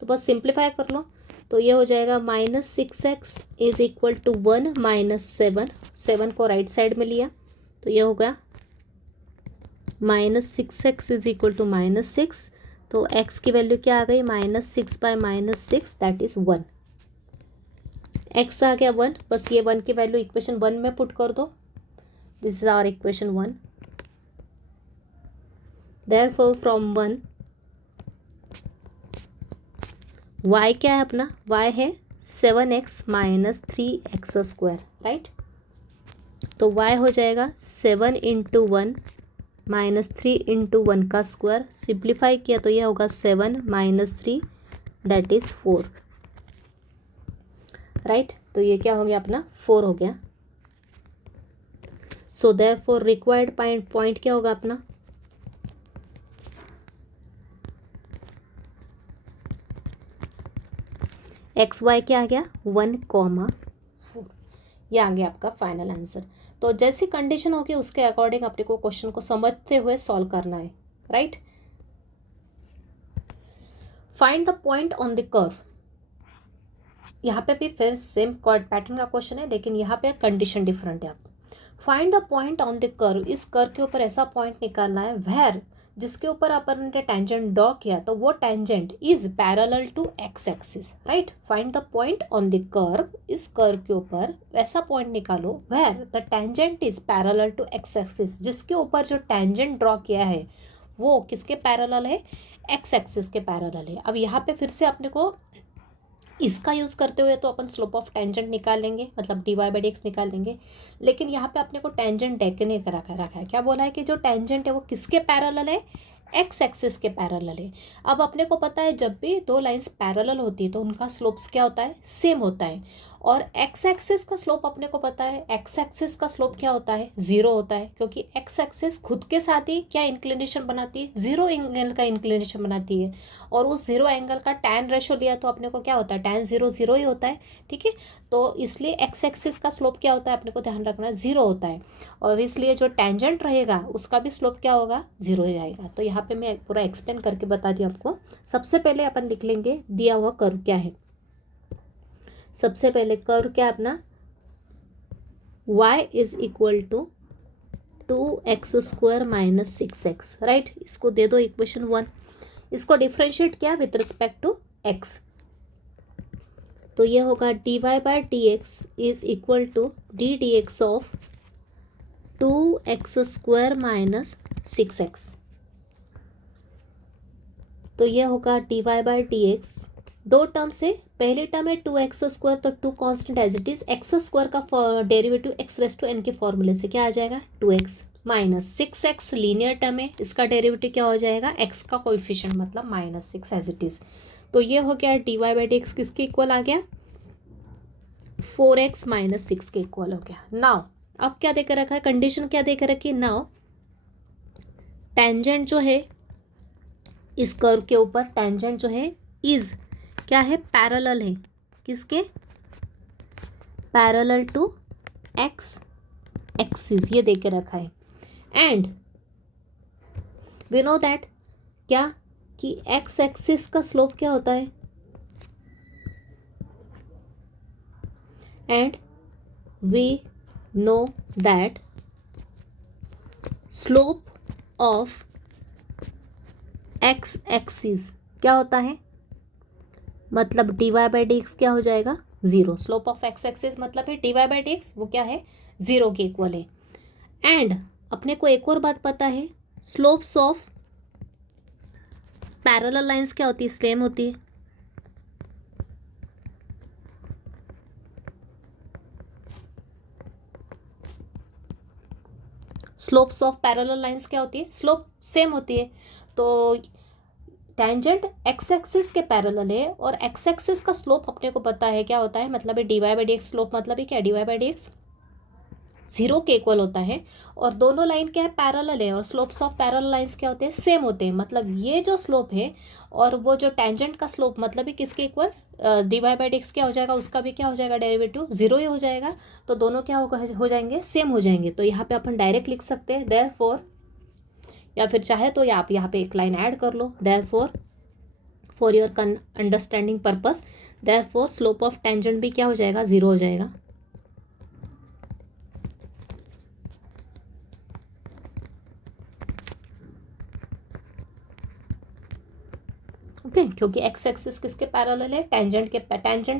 तो बस सिंप्लीफाई कर लो, तो ये हो जाएगा -6x is equal to 1 minus 7 को राइट साइड में लिया, तो ये होगा -6x इज इक्वल टू -6, तो x की वैल्यू क्या आ गई -6 बाय -6 दैट इज़ 1, x आ गया 1, बस ये 1 की वैल्यू इक्वेशन 1 में पुट कर दो, this is our equation 1। Therefore from 1 y क्या है अपना, y है 7x माइनस 3x², राइट। तो y हो जाएगा 7 इंटू 1 माइनस 3 इंटू 1 का स्क्वायर, सिंप्लीफाई किया तो ये होगा 7 माइनस 3 दैट इज़ 4, राइट। तो ये क्या हो गया अपना 4 हो गया। सो देयरफॉर रिक्वायर्ड पॉइंट क्या होगा अपना, एक्स वाई क्या आ गया 1,4, ये आ गया आपका फाइनल आंसर। तो जैसी कंडीशन होगी उसके अकॉर्डिंग अपने को क्वेश्चन को समझते हुए सॉल्व करना है, right. Find the point on the curve, यहाँ पे भी फिर सेम पैटर्न का क्वेश्चन है, लेकिन यहाँ पे कंडीशन डिफरेंट है। आप find the point on the curve, इस कर्व के ऊपर ऐसा पॉइंट निकालना है वेयर जिसके ऊपर अपन ने टेंजेंट ड्रॉ किया, तो वो tangent is parallel to x axis, right. Find the point on the curve, इस कर्व के ऊपर ऐसा पॉइंट निकालो where the tangent is parallel to x axis, जिसके ऊपर जो टेंजेंट ड्रॉ किया है वो किसके पैरेलल है, एक्स एक्सिस के पैरेलल है। अब यहाँ पे फिर से अपने को इसका यूज़ करते हुए तो अपन स्लोप ऑफ टेंजेंट निकाल लेंगे, मतलब dy बाई डी एक्स निकाल लेंगे, लेकिन यहाँ पे अपने को टेंजेंट देखने का रखा है, क्या बोला है कि जो टेंजेंट है वो किसके पैरेलल है, एक्स एक्सिस के पैरेलल है। अब अपने को पता है जब भी दो लाइंस पैरेलल होती है तो उनका स्लोप्स क्या होता है, सेम होता है, और एक्स एक्सिस का स्लोप अपने को पता है, एक्स एक्सिस का स्लोप क्या होता है 0 होता है, क्योंकि एक्स एक्सिस खुद के साथ ही क्या इंक्लिनेशन बनाती है, 0 एंगल का इंक्लिनेशन बनाती है, और उस 0 एंगल का tan रेशो लिया तो अपने को क्या होता है tan 0 0 ही होता है, ठीक है। तो इसलिए एक्स एक्सिस का स्लोप क्या होता है अपने को ध्यान रखना 0 होता है, और इसलिए जो टेंजेंट रहेगा उसका भी स्लोप क्या होगा 0 ही रहेगा। तो यहाँ पे मैं पूरा एक्सप्लेन करके बता दी आपको। सबसे पहले अपन लिख लेंगे दिया हुआ कर्व क्या है। सबसे पहले कर्व क्या है अपना, y is equal to 2x² minus 6x, right. इसको दे दो इक्वेशन 1, इसको डिफ्रेंशिएट किया विथ रिस्पेक्ट टू x, तो ये होगा dy by D x is equal to d D x of 2x² minus 6x, तो ये होगा dy बाई डी एक्स, दो टर्म से पहले टर्म है 2x², तो 2 constant as it is, x² का डेरिवेटिव x⁻n के फॉर्मूले से क्या आ जाएगा 2x minus 6x linear term है, इसका डेरिवेटिव क्या हो जाएगा x का कोएफिशिएंट मतलब -6 एज इट इज। तो ये हो गया dy बाई डी एक्स किसके इक्वल आ गया 4x माइनस 6 के इक्वल हो गया। नाउ अब क्या देकर रखा है, कंडीशन क्या देकर रखी है, नाउ टेंजेंट जो है इस कर्व के ऊपर, टेंजेंट जो है इज क्या है पैरेलल है, किसके पैरेलल टू एक्स एक्सिस, ये देके रखा है। एंड वी नो दैट क्या कि एक्स एक्सिस का स्लोप क्या होता है, and we know that slope of x axis क्या होता है, मतलब dy बाई डी एक्स क्या हो जाएगा 0। स्लोप ऑफ एक्स एक्सिस मतलब है dy बाई डी एक्स, वो क्या है 0 के इक्वल है। एंड अपने को एक और बात पता है, स्लोप्स ऑफ पैरेलल लाइंस क्या होती है, सेम होती है। स्लोप्स ऑफ पैरेलल लाइंस क्या होती है, स्लोप सेम होती है। तो टेंजेंट एक्स एक्सिस के पैरेलल है और एक्स एक्सिस का स्लोप अपने को पता है क्या होता है, मतलब है dy by D x. Slope मतलब है क्या, dy बाई डी एक्स 0 के इक्वल होता है। और दोनों लाइन क्या है, पैरेलल है, और स्लोप्स ऑफ पैरेलल लाइंस क्या होते हैं, सेम होते हैं। मतलब ये जो स्लोप है और वो जो टेंजेंट का स्लोप मतलब है किसके equal, dy by D x क्या हो जाएगा, उसका भी क्या हो जाएगा डेरिवेटिव 0 ही हो जाएगा। तो दोनों क्या हो जाएंगे, सेम हो जाएंगे। तो यहाँ पे अपन डायरेक्ट लिख सकते हैं देयरफॉर, या फिर चाहे तो आप यहाँ पे एक लाइन ऐड कर लो, therefore for your understanding purpose, therefore slope of tangent भी क्या हो जाएगा, 0 हो जाएगा। ओके, क्योंकि एक्स एक्सिस किसके पैरेलल है, टेंजेंट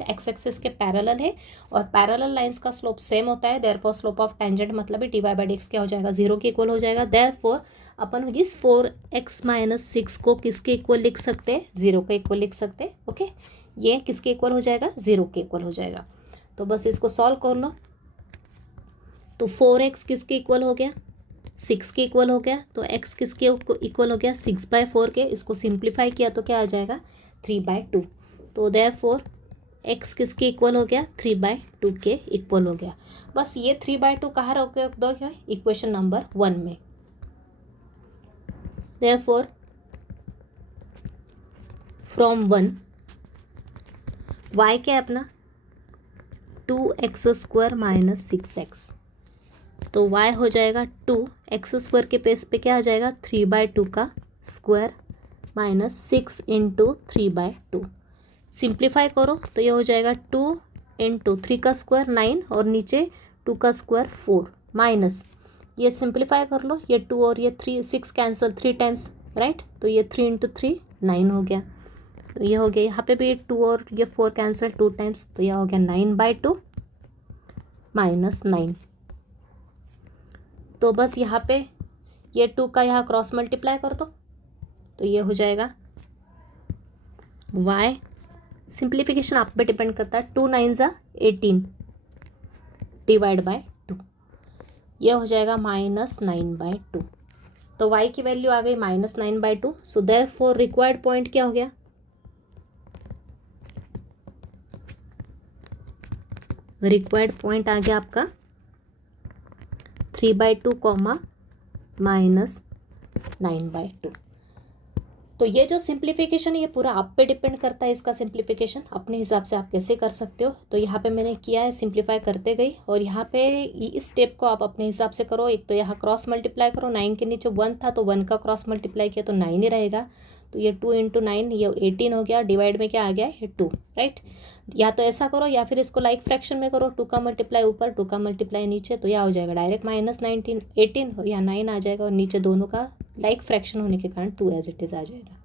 एक्स एक्सिस के पैरेलल है और पैरेलल लाइंस का स्लोप सेम होता है। देयरफॉर स्लोप ऑफ टेंजेंट मतलब है dy बाई डी एक्स क्या हो जाएगा, 0 के इक्वल हो जाएगा। देयरफॉर अपन इस 4x माइनस 6 को किसके इक्वल लिख सकते हैं, 0 के इक्वल लिख सकते हैं। ओके, ये किसके इक्वल हो जाएगा, 0 के इक्वल हो जाएगा। तो बस इसको सॉल्व कर लो। तो 4x किसके इक्वल हो गया, 6 के इक्वल हो गया। तो x किसके इक्वल हो गया, 6/4 के। इसको सिंप्लीफाई किया तो क्या आ जाएगा, 3/2। तो देयरफॉर x किसके इक्वल हो गया, 3/2 के इक्वल हो गया। बस ये 3/2 कहाँ रख दो, क्या इक्वेशन नंबर 1 में। देयरफॉर फ्रॉम 1 y क्या है अपना, 2x² माइनस 6x। तो y हो जाएगा 2x² के पेस पे क्या आ जाएगा, 3/2 का स्क्वायर माइनस 6 इंटू 3/2। सिंप्लीफाई करो तो ये हो जाएगा 2 इंटू 3 का स्क्वायर 9 और नीचे 2 का स्क्वायर 4 माइनस, ये सिंप्लीफाई कर लो, ये 2 और ये 3 6 कैंसिल 3 टाइम्स, राइट। तो ये 3 इंटू 3 9 हो गया। तो ये हो गया, यहाँ पे भी 2 और ये 4 कैंसिल 2 टाइम्स, तो यह हो गया 9/2 माइनस 9। तो बस यहाँ पे ये 2 का यहाँ क्रॉस मल्टीप्लाई कर दो तो ये हो जाएगा y, सिंप्लीफिकेशन आप पे डिपेंड करता है, 2 9 ज़ा 18 डिवाइड बाय 2, ये हो जाएगा -9/2। तो y की वैल्यू आ गई -9/2। सो देयरफॉर रिक्वायर्ड पॉइंट क्या हो गया, रिक्वायर्ड पॉइंट आ गया आपका 3/2 कॉमा -9/2। तो ये जो सिंप्लीफिकेशन ये पूरा आप पे डिपेंड करता है, इसका सिंप्लीफिकेशन अपने हिसाब से आप कैसे कर सकते हो। तो यहाँ पे मैंने किया है, सिंप्लीफाई करते गई, और यहाँ पे इस स्टेप को आप अपने हिसाब से करो। एक तो यहाँ क्रॉस मल्टीप्लाई करो, 9 के नीचे 1 था तो 1 का क्रॉस मल्टीप्लाई किया तो 9 ही रहेगा। तो ये 2 इंटू 9 ये 18 हो गया, डिवाइड में क्या आ गया ये 2, राइट। या तो ऐसा करो या फिर इसको लाइक फ्रैक्शन में करो, 2 का मल्टीप्लाई ऊपर 2 का मल्टीप्लाई नीचे, तो यह हो जाएगा डायरेक्ट -19 18 या 9 आ जाएगा, और नीचे दोनों का लाइक फ्रैक्शन होने के कारण 2 एज इट इज़ आ जाएगा।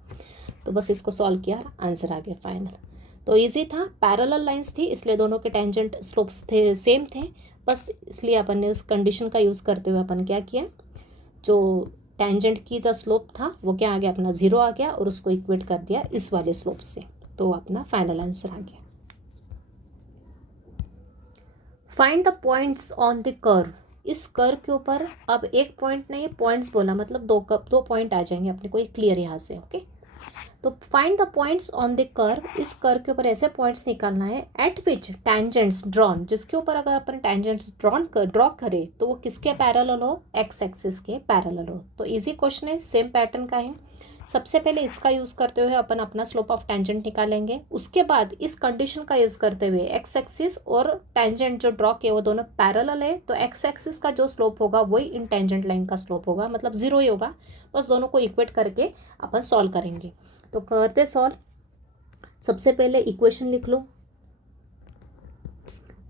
तो बस इसको सॉल्व किया, आंसर आ गया फाइनल। तो इजी था, पैरेलल लाइंस थी इसलिए दोनों के टेंजेंट स्लोप्स थे, सेम थे। बस इसलिए अपन ने उस कंडीशन का यूज़ करते हुए अपन क्या किया, जो टेंजेंट की जो स्लोप था वो क्या आ गया अपना 0 आ गया, और उसको इक्वेट कर दिया इस वाले स्लोप से, तो अपना फाइनल आंसर आ गया। Find the points on the curve. इस कर्व के ऊपर अब एक पॉइंट नहीं, पॉइंट्स बोला मतलब दो पॉइंट आ जाएंगे अपने को, एक क्लियर यहाँ से। ओके, तो find the points on the curve. इस कर्व के ऊपर ऐसे पॉइंट्स निकालना है एट विच टेंजेंट्स ड्रॉन, जिसके ऊपर अगर अपन टेंजेंट्स ड्रॉ करें तो वो किसके पैरेलल हो, एक्स एक्सिस के पैरेलल हो। तो इजी क्वेश्चन है, सेम पैटर्न का है। सबसे पहले इसका यूज़ करते हुए अपन अपना स्लोप ऑफ टेंजेंट निकालेंगे, उसके बाद इस कंडीशन का यूज़ करते हुए एक्स एक्सिस और टेंजेंट जो ड्रॉ किए वो दोनों पैरेलल है, तो एक्स एक्सिस का जो स्लोप होगा वही इन टेंजेंट लाइन का स्लोप होगा, मतलब 0 ही होगा। बस दोनों को इक्वेट करके अपन सॉल्व करेंगे। तो करते सॉल्व। सबसे पहले इक्वेशन लिख लो,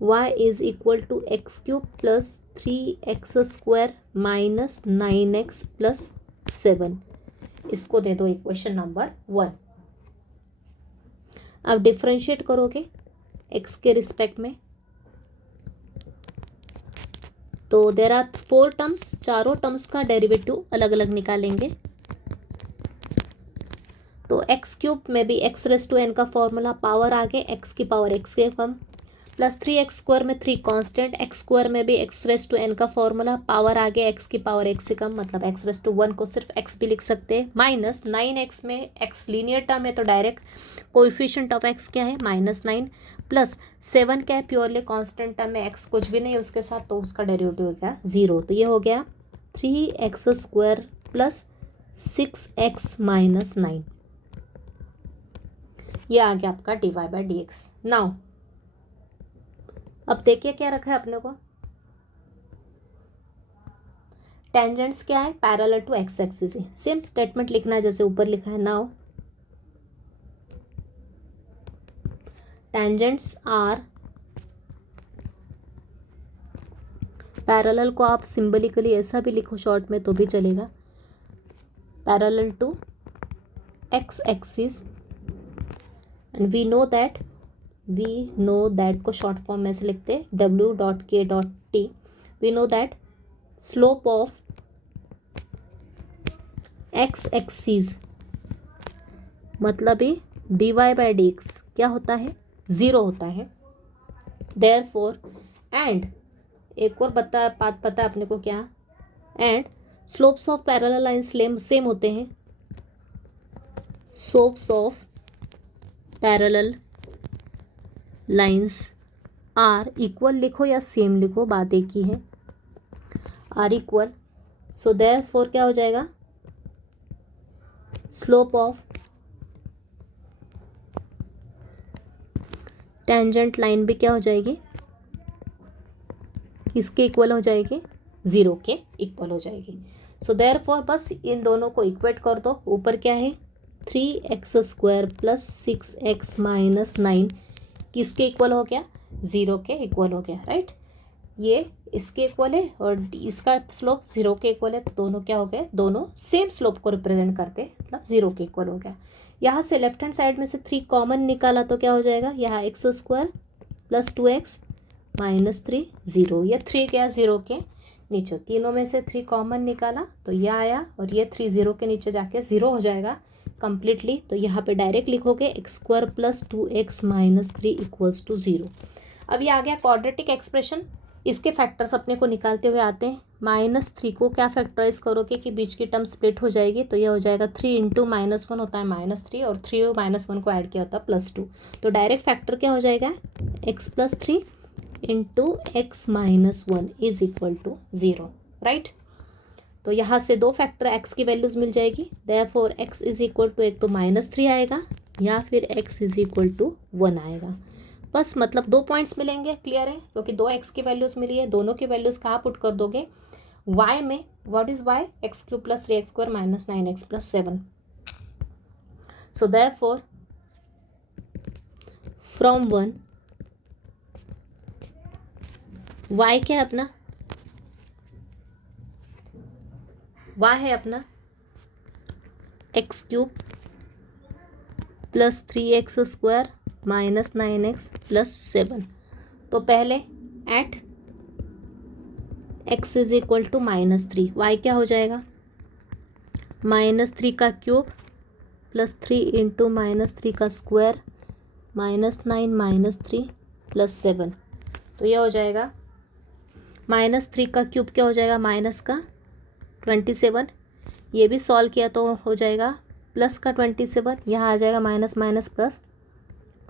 y is equal to x³ plus 3x² minus 9x plus 7। इसको दे दो इक्वेशन नंबर 1। अब डिफ्रेंशिएट करोगे, एक्स के रिस्पेक्ट में। तो देयर आर 4 टर्म्स, चारों टर्म्स का डेरिवेटिव अलग अलग निकालेंगे। तो एक्स क्यूब में भी एक्स रेस टू एन का फॉर्मूला, पावर आगे एक्स की पावर एक्स के कम, प्लस 3x स्क्वायर में 3 कांस्टेंट, एक्स स्क्वायर में भी एक्स रेस टू एन का फॉर्मूला, पावर आगे एक्स की पावर एक्स से कम, मतलब एक्स रेस टू 1 को सिर्फ एक्स भी लिख सकते हैं, माइनस 9x में एक्स लीनियर टर्म है तो डायरेक्ट कोएफिशिएंट ऑफ एक्स क्या है -9, प्लस 7 क्या है प्योरली कांस्टेंट टर्म में, एक्स कुछ भी नहीं उसके साथ, तो उसका डेरिवेटिव क्या 0। तो ये हो गया 3x square plus 6x minus 9, ये आ गया आपका dy/dx। नाउ अब देखिए क्या रखा है अपने को, टेंजेंट्स क्या है, पैरेलल टू एक्स एक्सिस है, सेम स्टेटमेंट लिखना है जैसे ऊपर लिखा है। नाउ टेंजेंट्स आर, पैरेलल को आप सिंबलिकली ऐसा भी लिखो शॉर्ट में तो भी चलेगा, parallel to x axis, and we know that को शॉर्ट फॉर्म में से लिखते हैं w.k.t। We know that slope of x axis मतलब ही dy/dx क्या होता है 0 होता है। देयरफॉर एंड एक और बात पता है अपने को क्या, and slopes of parallel lines same होते हैं, slopes of parallel lines are equal लिखो या सेम लिखो, बात एक ही है, आर इक्वल। सो देयरफॉर क्या हो जाएगा, स्लोप ऑफ टेंजेंट लाइन भी क्या हो जाएगी, इसके इक्वल हो जाएगी, 0 के इक्वल हो जाएगी। सो देयरफॉर बस इन दोनों को इक्वेट कर दो, ऊपर क्या है 3x square plus 6x minus 9 किसके इक्वल हो गया, 0 के इक्वल हो गया, राइट। ये इसके इक्वल है और इसका स्लोप 0 के इक्वल है, तो दोनों क्या हो गए, दोनों सेम स्लोप को रिप्रेजेंट करते हैं, मतलब 0 के इक्वल हो गया। यहाँ से लेफ्ट हैंड साइड में से 3 कॉमन निकाला तो क्या हो जाएगा, यहाँ x square plus 2x minus 3 0, ये 3 गया 0 के नीचे, तीनों में से 3 कॉमन निकाला तो यह आया, और ये 3 0 के नीचे जाके 0 हो जाएगा कंप्लीटली। तो यहाँ पे डायरेक्ट लिखोगे x square plus 2x minus 3 equals to 0। अब ये आ गया क्वाड्रेटिक एक्सप्रेशन। इसके फैक्टर्स अपने को निकालते हुए आते हैं, -3 को क्या फैक्टराइज करोगे कि बीच की टर्म स्प्लिट हो जाएगी, तो ये हो जाएगा 3 इंटू -1 होता है -3, और 3 और -1 को ऐड किया होता है +2, तो डायरेक्ट फैक्टर क्या हो जाएगा x plus 3 into x minus 1 is equal to 0, right. तो यहाँ से दो फैक्टर x की वैल्यूज मिल जाएगी, therefore x is equal to एक तो -3 आएगा या फिर x इज इक्वल टू 1 आएगा। बस मतलब 2 पॉइंट्स मिलेंगे, क्लियर है, क्योंकि दो x की वैल्यूज मिली है, दोनों की वैल्यूज कहाँ पुट कर दोगे, y में, what is y, x cube plus 3x square minus 9x plus 7। So therefore from 1 y क्या है अपना, y है अपना x cube plus 3x square minus 9x plus 7। तो पहले at x is equal to -3, y क्या हो जाएगा, -3 का क्यूब प्लस 3 इंटू -3 का स्क्वायर -9 -3 प्लस 7। तो यह हो जाएगा -3 का क्यूब क्या हो जाएगा, माइनस का 27, ये भी सॉल्व किया तो हो जाएगा प्लस का 27, यहाँ आ जाएगा माइनस माइनस प्लस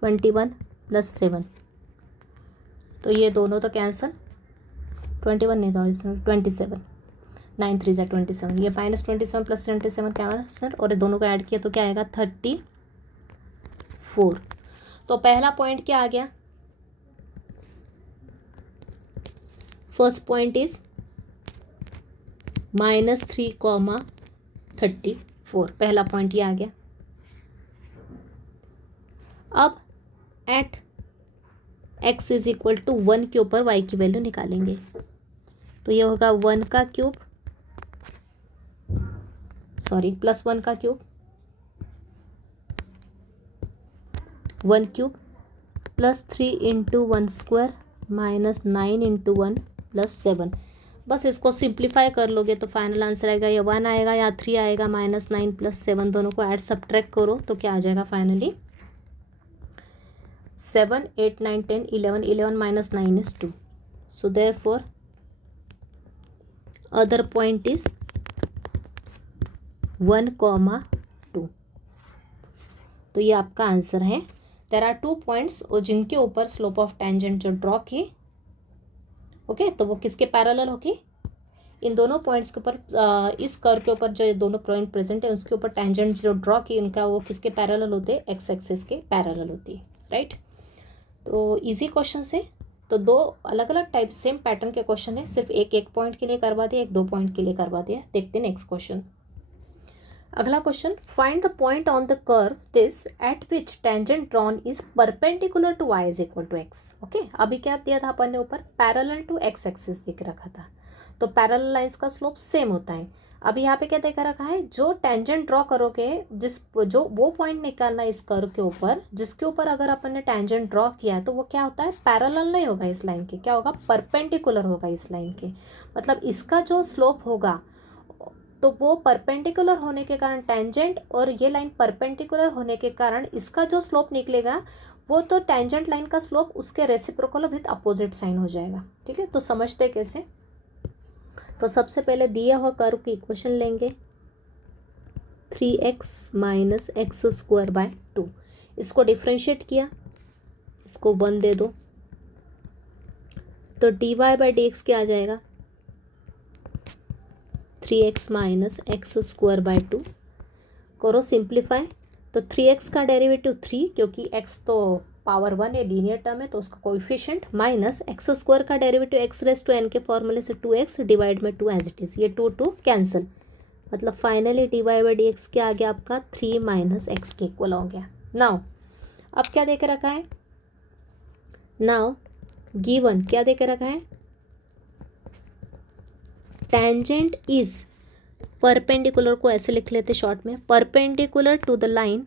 21 प्लस 7, तो ये दोनों तो कैंसिल, 21 नहीं था इसमें 27, 9 3 जा 27, ये -27 प्लस 27 कैंसिल, और ये दोनों को ऐड किया तो क्या आएगा 34। तो पहला पॉइंट क्या आ गया, फर्स्ट पॉइंट इज -3, 34, पहला पॉइंट ये आ गया। अब at x is equal to 1 के ऊपर y की वैल्यू निकालेंगे, तो ये होगा 1 का क्यूब, सॉरी प्लस 1 का cube, 1 cube +3 into 1 square -9 into 1 +7। बस इसको सिंप्लीफाई कर लोगे तो फाइनल आंसर आएगा, या 1 आएगा या 3 आएगा। -9 +7 दोनों को ऐड सब्ट्रैक्ट करो तो क्या आ जाएगा finally 7, 8, 9, 10, 11, 11 - 9 is 2. So therefore other point is 1, 2। तो ये आपका आंसर है। देयर आर 2 पॉइंट्स और जिनके ऊपर स्लोप ऑफ टेंजेंट जो ड्रॉ की, ओके, तो वो किसके पैरेलल होगी, इन दोनों पॉइंट्स के ऊपर, इस कर्व के ऊपर जो दोनों पॉइंट प्रेजेंट है उसके ऊपर टेंजेंट जो ड्रॉ की इनका, वो किसके पैरेलल होते हैं, एक्स एक्सिस के पैरेलल होती है, राइट। तो इजी क्वेश्चन है। तो दो अलग अलग टाइप सेम पैटर्न के क्वेश्चन है, सिर्फ एक पॉइंट के लिए करवा दिया, 1-2 पॉइंट के लिए करवा दिया। देखते हैं नेक्स्ट क्वेश्चन। अगला question, find the point on the curve this at which tangent drawn is perpendicular to y is equal to x. Okay, अभी क्या दिया था अपन ने ऊपर, पैरेलल टू एक्स एक्सिस दिख रखा था, तो पैरेलल लाइंस का स्लोप सेम होता है। अभी यहाँ पे क्या देखा रखा है, जो टेंजेंट ड्रॉ करोगे, जो वो पॉइंट निकालना इस कर्व के ऊपर जिसके ऊपर अगर अपन ने टेंजेंट ड्रॉ किया है, तो वो क्या होता है, पैरेलल नहीं होगा इस लाइन के, क्या होगा, परपेंडिकुलर होगा इस लाइन के। मतलब इसका जो स्लोप होगा तो वो परपेंडिकुलर होने के कारण टेंजेंट, और ये लाइन परपेंडिकुलर होने के कारण इसका जो स्लोप निकलेगा वो तो टेंजेंट लाइन का स्लोप उसके रेसिप्रोकल विद अपोजिट साइन हो जाएगा। ठीक है, तो समझते कैसे। तो सबसे पहले दिया हुआ कर्व की इक्वेशन लेंगे, 3x - x² / 2। इसको डिफ्रेंशिएट किया, इसको 1 दे दो, तो dy/dx क्या आ जाएगा, 3x - x² / 2। करो सिंप्लीफाई, तो 3x का डेरिवेटिव 3, क्योंकि x तो पावर 1 है, लीनियर टर्म है, तो उसका कोएफिशिएंट, माइनस x² का डेरिवेटिव x⁻n के फॉर्मूले से 2x डिवाइड में 2 एज इट इज़, ये 2 कैंसिल, मतलब फाइनली dy/dx क्या आ गया आपका, 3 - x के इक्वल हो गया। नाउ अब क्या दे के रखा है, नाउ गिवन क्या दे के रखा है, टेंजेंट इज परपेंडिकुलर, को ऐसे लिख लेते शॉर्ट में, perpendicular to the line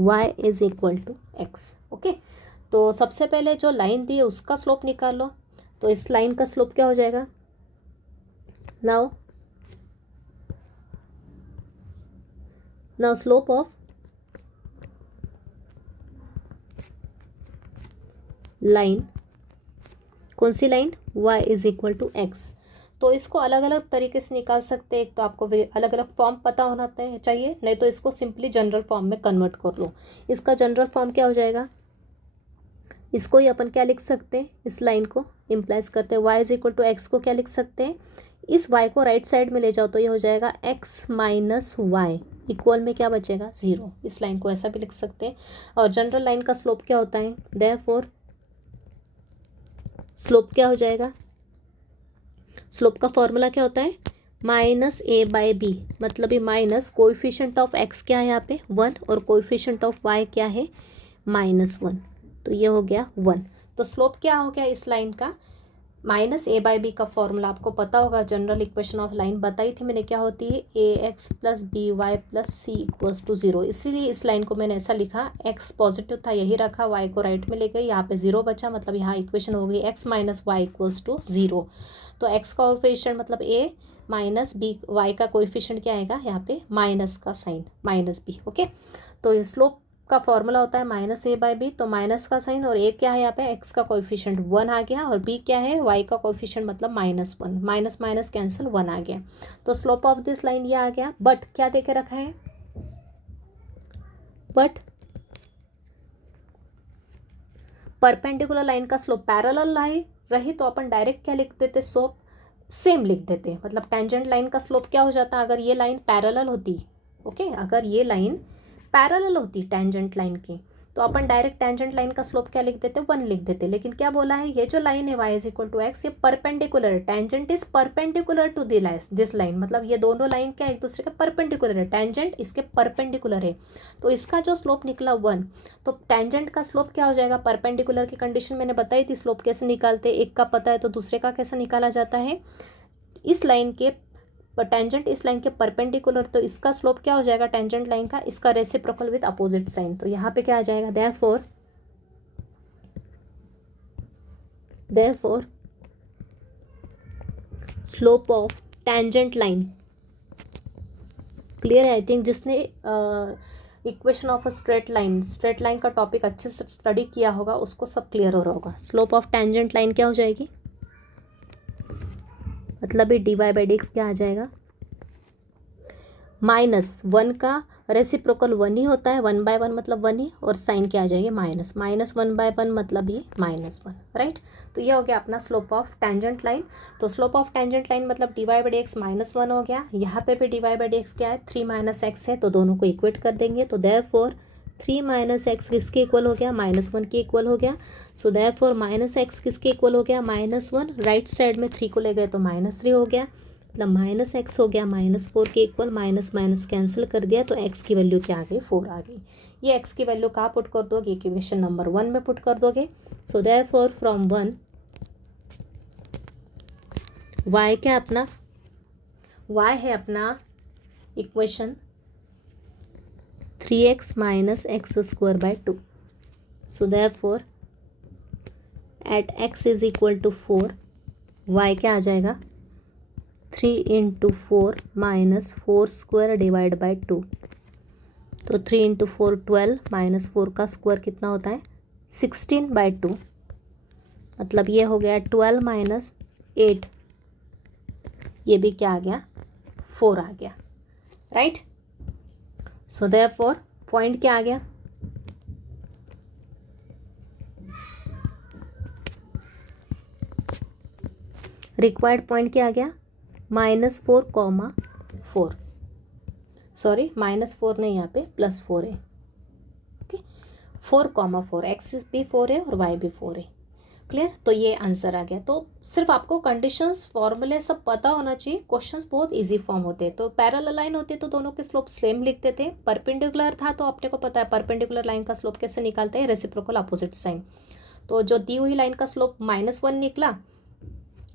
y is equal to x. Okay, तो सबसे पहले जो लाइन दी है उसका स्लोप निकाल लो, तो इस लाइन का स्लोप क्या हो जाएगा, नाउ स्लोप ऑफ लाइन, कौन सी line, y is equal to x. तो इसको अलग अलग तरीके से निकाल सकते हैं, एक तो आपको अलग अलग फॉर्म पता होना चाहिए, नहीं तो इसको सिंपली जनरल फॉर्म में कन्वर्ट कर लो। इसका जनरल फॉर्म क्या हो जाएगा, इसको ही अपन क्या लिख सकते हैं, इस लाइन को इम्प्लाइज करते हैं, y is equal to x को क्या लिख सकते हैं, इस y को राइट साइड में ले जाओ तो ये हो जाएगा x - y इक्वल में क्या बचेगा, 0। इस लाइन को ऐसा भी लिख सकते हैं। और जनरल लाइन का स्लोप क्या होता है, देयरफॉर स्लोप क्या हो जाएगा, स्लोप का फॉर्मूला क्या होता है, -a/b, मतलब ये माइनस कोएफिशिएंट ऑफ x क्या है यहाँ पे 1, और कोएफिशिएंट ऑफ y क्या है -1, तो ये हो गया 1। तो स्लोप क्या हो गया इस लाइन का, -a/b का फॉर्मूला आपको पता होगा, जनरल इक्वेशन ऑफ लाइन बताई थी मैंने, क्या होती है, ax + by + c = 0। इसीलिए इस लाइन को मैंने ऐसा लिखा, x पॉजिटिव था यही रखा, y को राइट में ले गई, यहाँ पे 0 बचा, मतलब यहाँ इक्वेशन हो गई x - y = 0। तो x का कोएफिशिएंट मतलब a माइनस b, y का कोएफिशिएंट क्या आएगा यहाँ पे, माइनस का साइन -b। ओके, तो ये स्लोप का फॉर्मूला होता है -a/b, तो माइनस का साइन, और a क्या है यहाँ पे, x का कोएफिशिएंट 1 आ गया, और b क्या है, y का कोएफिशिएंट मतलब -1, माइनस माइनस कैंसिल 1 आ गया। तो स्लोप ऑफ दिस लाइन ये आ गया। बट क्या देके रखा है, बट परपेंडिकुलर लाइन का स्लोप पैरेलल लाइन रही तो अपन डायरेक्ट क्या लिख देते, स्लोप सेम लिख देते, मतलब टेंजेंट लाइन का स्लोप क्या हो जाता अगर ये लाइन पैरेलल होती। ओके, अगर ये लाइन पैरेलल होती टेंजेंट लाइन की, तो अपन डायरेक्ट टेंजेंट लाइन का स्लोप क्या लिख देते, 1 लिख देते। लेकिन क्या बोला है, ये जो लाइन है y is equal to x, ये परपेंडिकुलर है, tangent is perpendicular to this line, मतलब ये दोनों लाइन क्या एक दूसरे के परपेंडिकुलर है, टेंजेंट इसके परपेंडिकुलर है, तो इसका जो स्लोप निकला 1, तो टेंजेंट का स्लोप क्या हो जाएगा, परपेंडिकुलर की कंडीशन मैंने बताई थी, स्लोप कैसे निकालते, एक का पता है तो दूसरे का कैसे निकाला जाता है, इस लाइन के पर टेंजेंट इस लाइन के परपेंडिकुलर, तो इसका स्लोप क्या हो जाएगा टेंजेंट लाइन का, इसका रेसिप्रोकल विद अपोजिट साइन। तो यहाँ पे क्या आ जाएगा, therefore slope of tangent line, clear है। आई थिंक जिसने equation of a straight line का टॉपिक अच्छे से स्टडी किया होगा उसको सब क्लियर हो रहा होगा। स्लोप ऑफ टेंजेंट लाइन क्या हो जाएगी, मतलब ये dy/dx क्या आ जाएगा, -1 का रेसिप्रोकल 1 ही होता है, 1/1 मतलब 1 ही, और साइन क्या आ जाएगी -1/1 मतलब ये -1, राइट। तो ये हो गया अपना स्लोप ऑफ टेंजेंट लाइन। तो स्लोप ऑफ टेंजेंट लाइन मतलब dy/dx -1 हो गया। यहाँ पे भी dy/dx क्या है, 3 - x है, तो दोनों को इक्वेट कर देंगे। तो देयरफॉर 3 - x किसके इक्वल हो गया, -1 के इक्वल हो गया। सो देयरफॉर -x किसके इक्वल हो गया, -1, राइट साइड में 3 को ले गए तो -3 हो गया, मतलब -x हो गया -4 के इक्वल, माइनस कैंसिल कर दिया, तो x की वैल्यू क्या आ गई, 4 आ गई। ये x की वैल्यू कहाँ पुट कर दोगे, इक्वेशन नंबर 1 में पुट कर दोगे। सो देयरफॉर फ्रॉम 1 y क्या अपना, y है अपना equation 3x - x²/2। So therefore at x is equal to 4, y क्या आ जाएगा 3 × 4 - 4² / 2। तो 3 × 4 12, -4 का स्क्वायर कितना होता है 16/2, मतलब ये हो गया 12 - 8, ये भी क्या आ गया 4 आ गया, राइट। सो देयरफॉर पॉइंट क्या आ गया, रिक्वायर्ड पॉइंट क्या आ गया -4, सॉरी -4 नहीं, यहाँ पे +4 है, ओके 4, एक्स भी 4 है और वाई भी 4 है, क्लियर। तो ये आंसर आ गया। तो सिर्फ आपको कंडीशंस फॉर्मूले सब पता होना चाहिए, क्वेश्चंस बहुत इजी फॉर्म होते हैं। तो पैरेलल लाइन होती है तो दोनों के स्लोप सेम लिखते थे, परपेंडिकुलर था तो आपने को पता है परपेंडिकुलर लाइन का स्लोप कैसे निकालते हैं, रेसिप्रोकल अपोजिट साइन। तो जो दी हुई लाइन का स्लोप -1 निकला,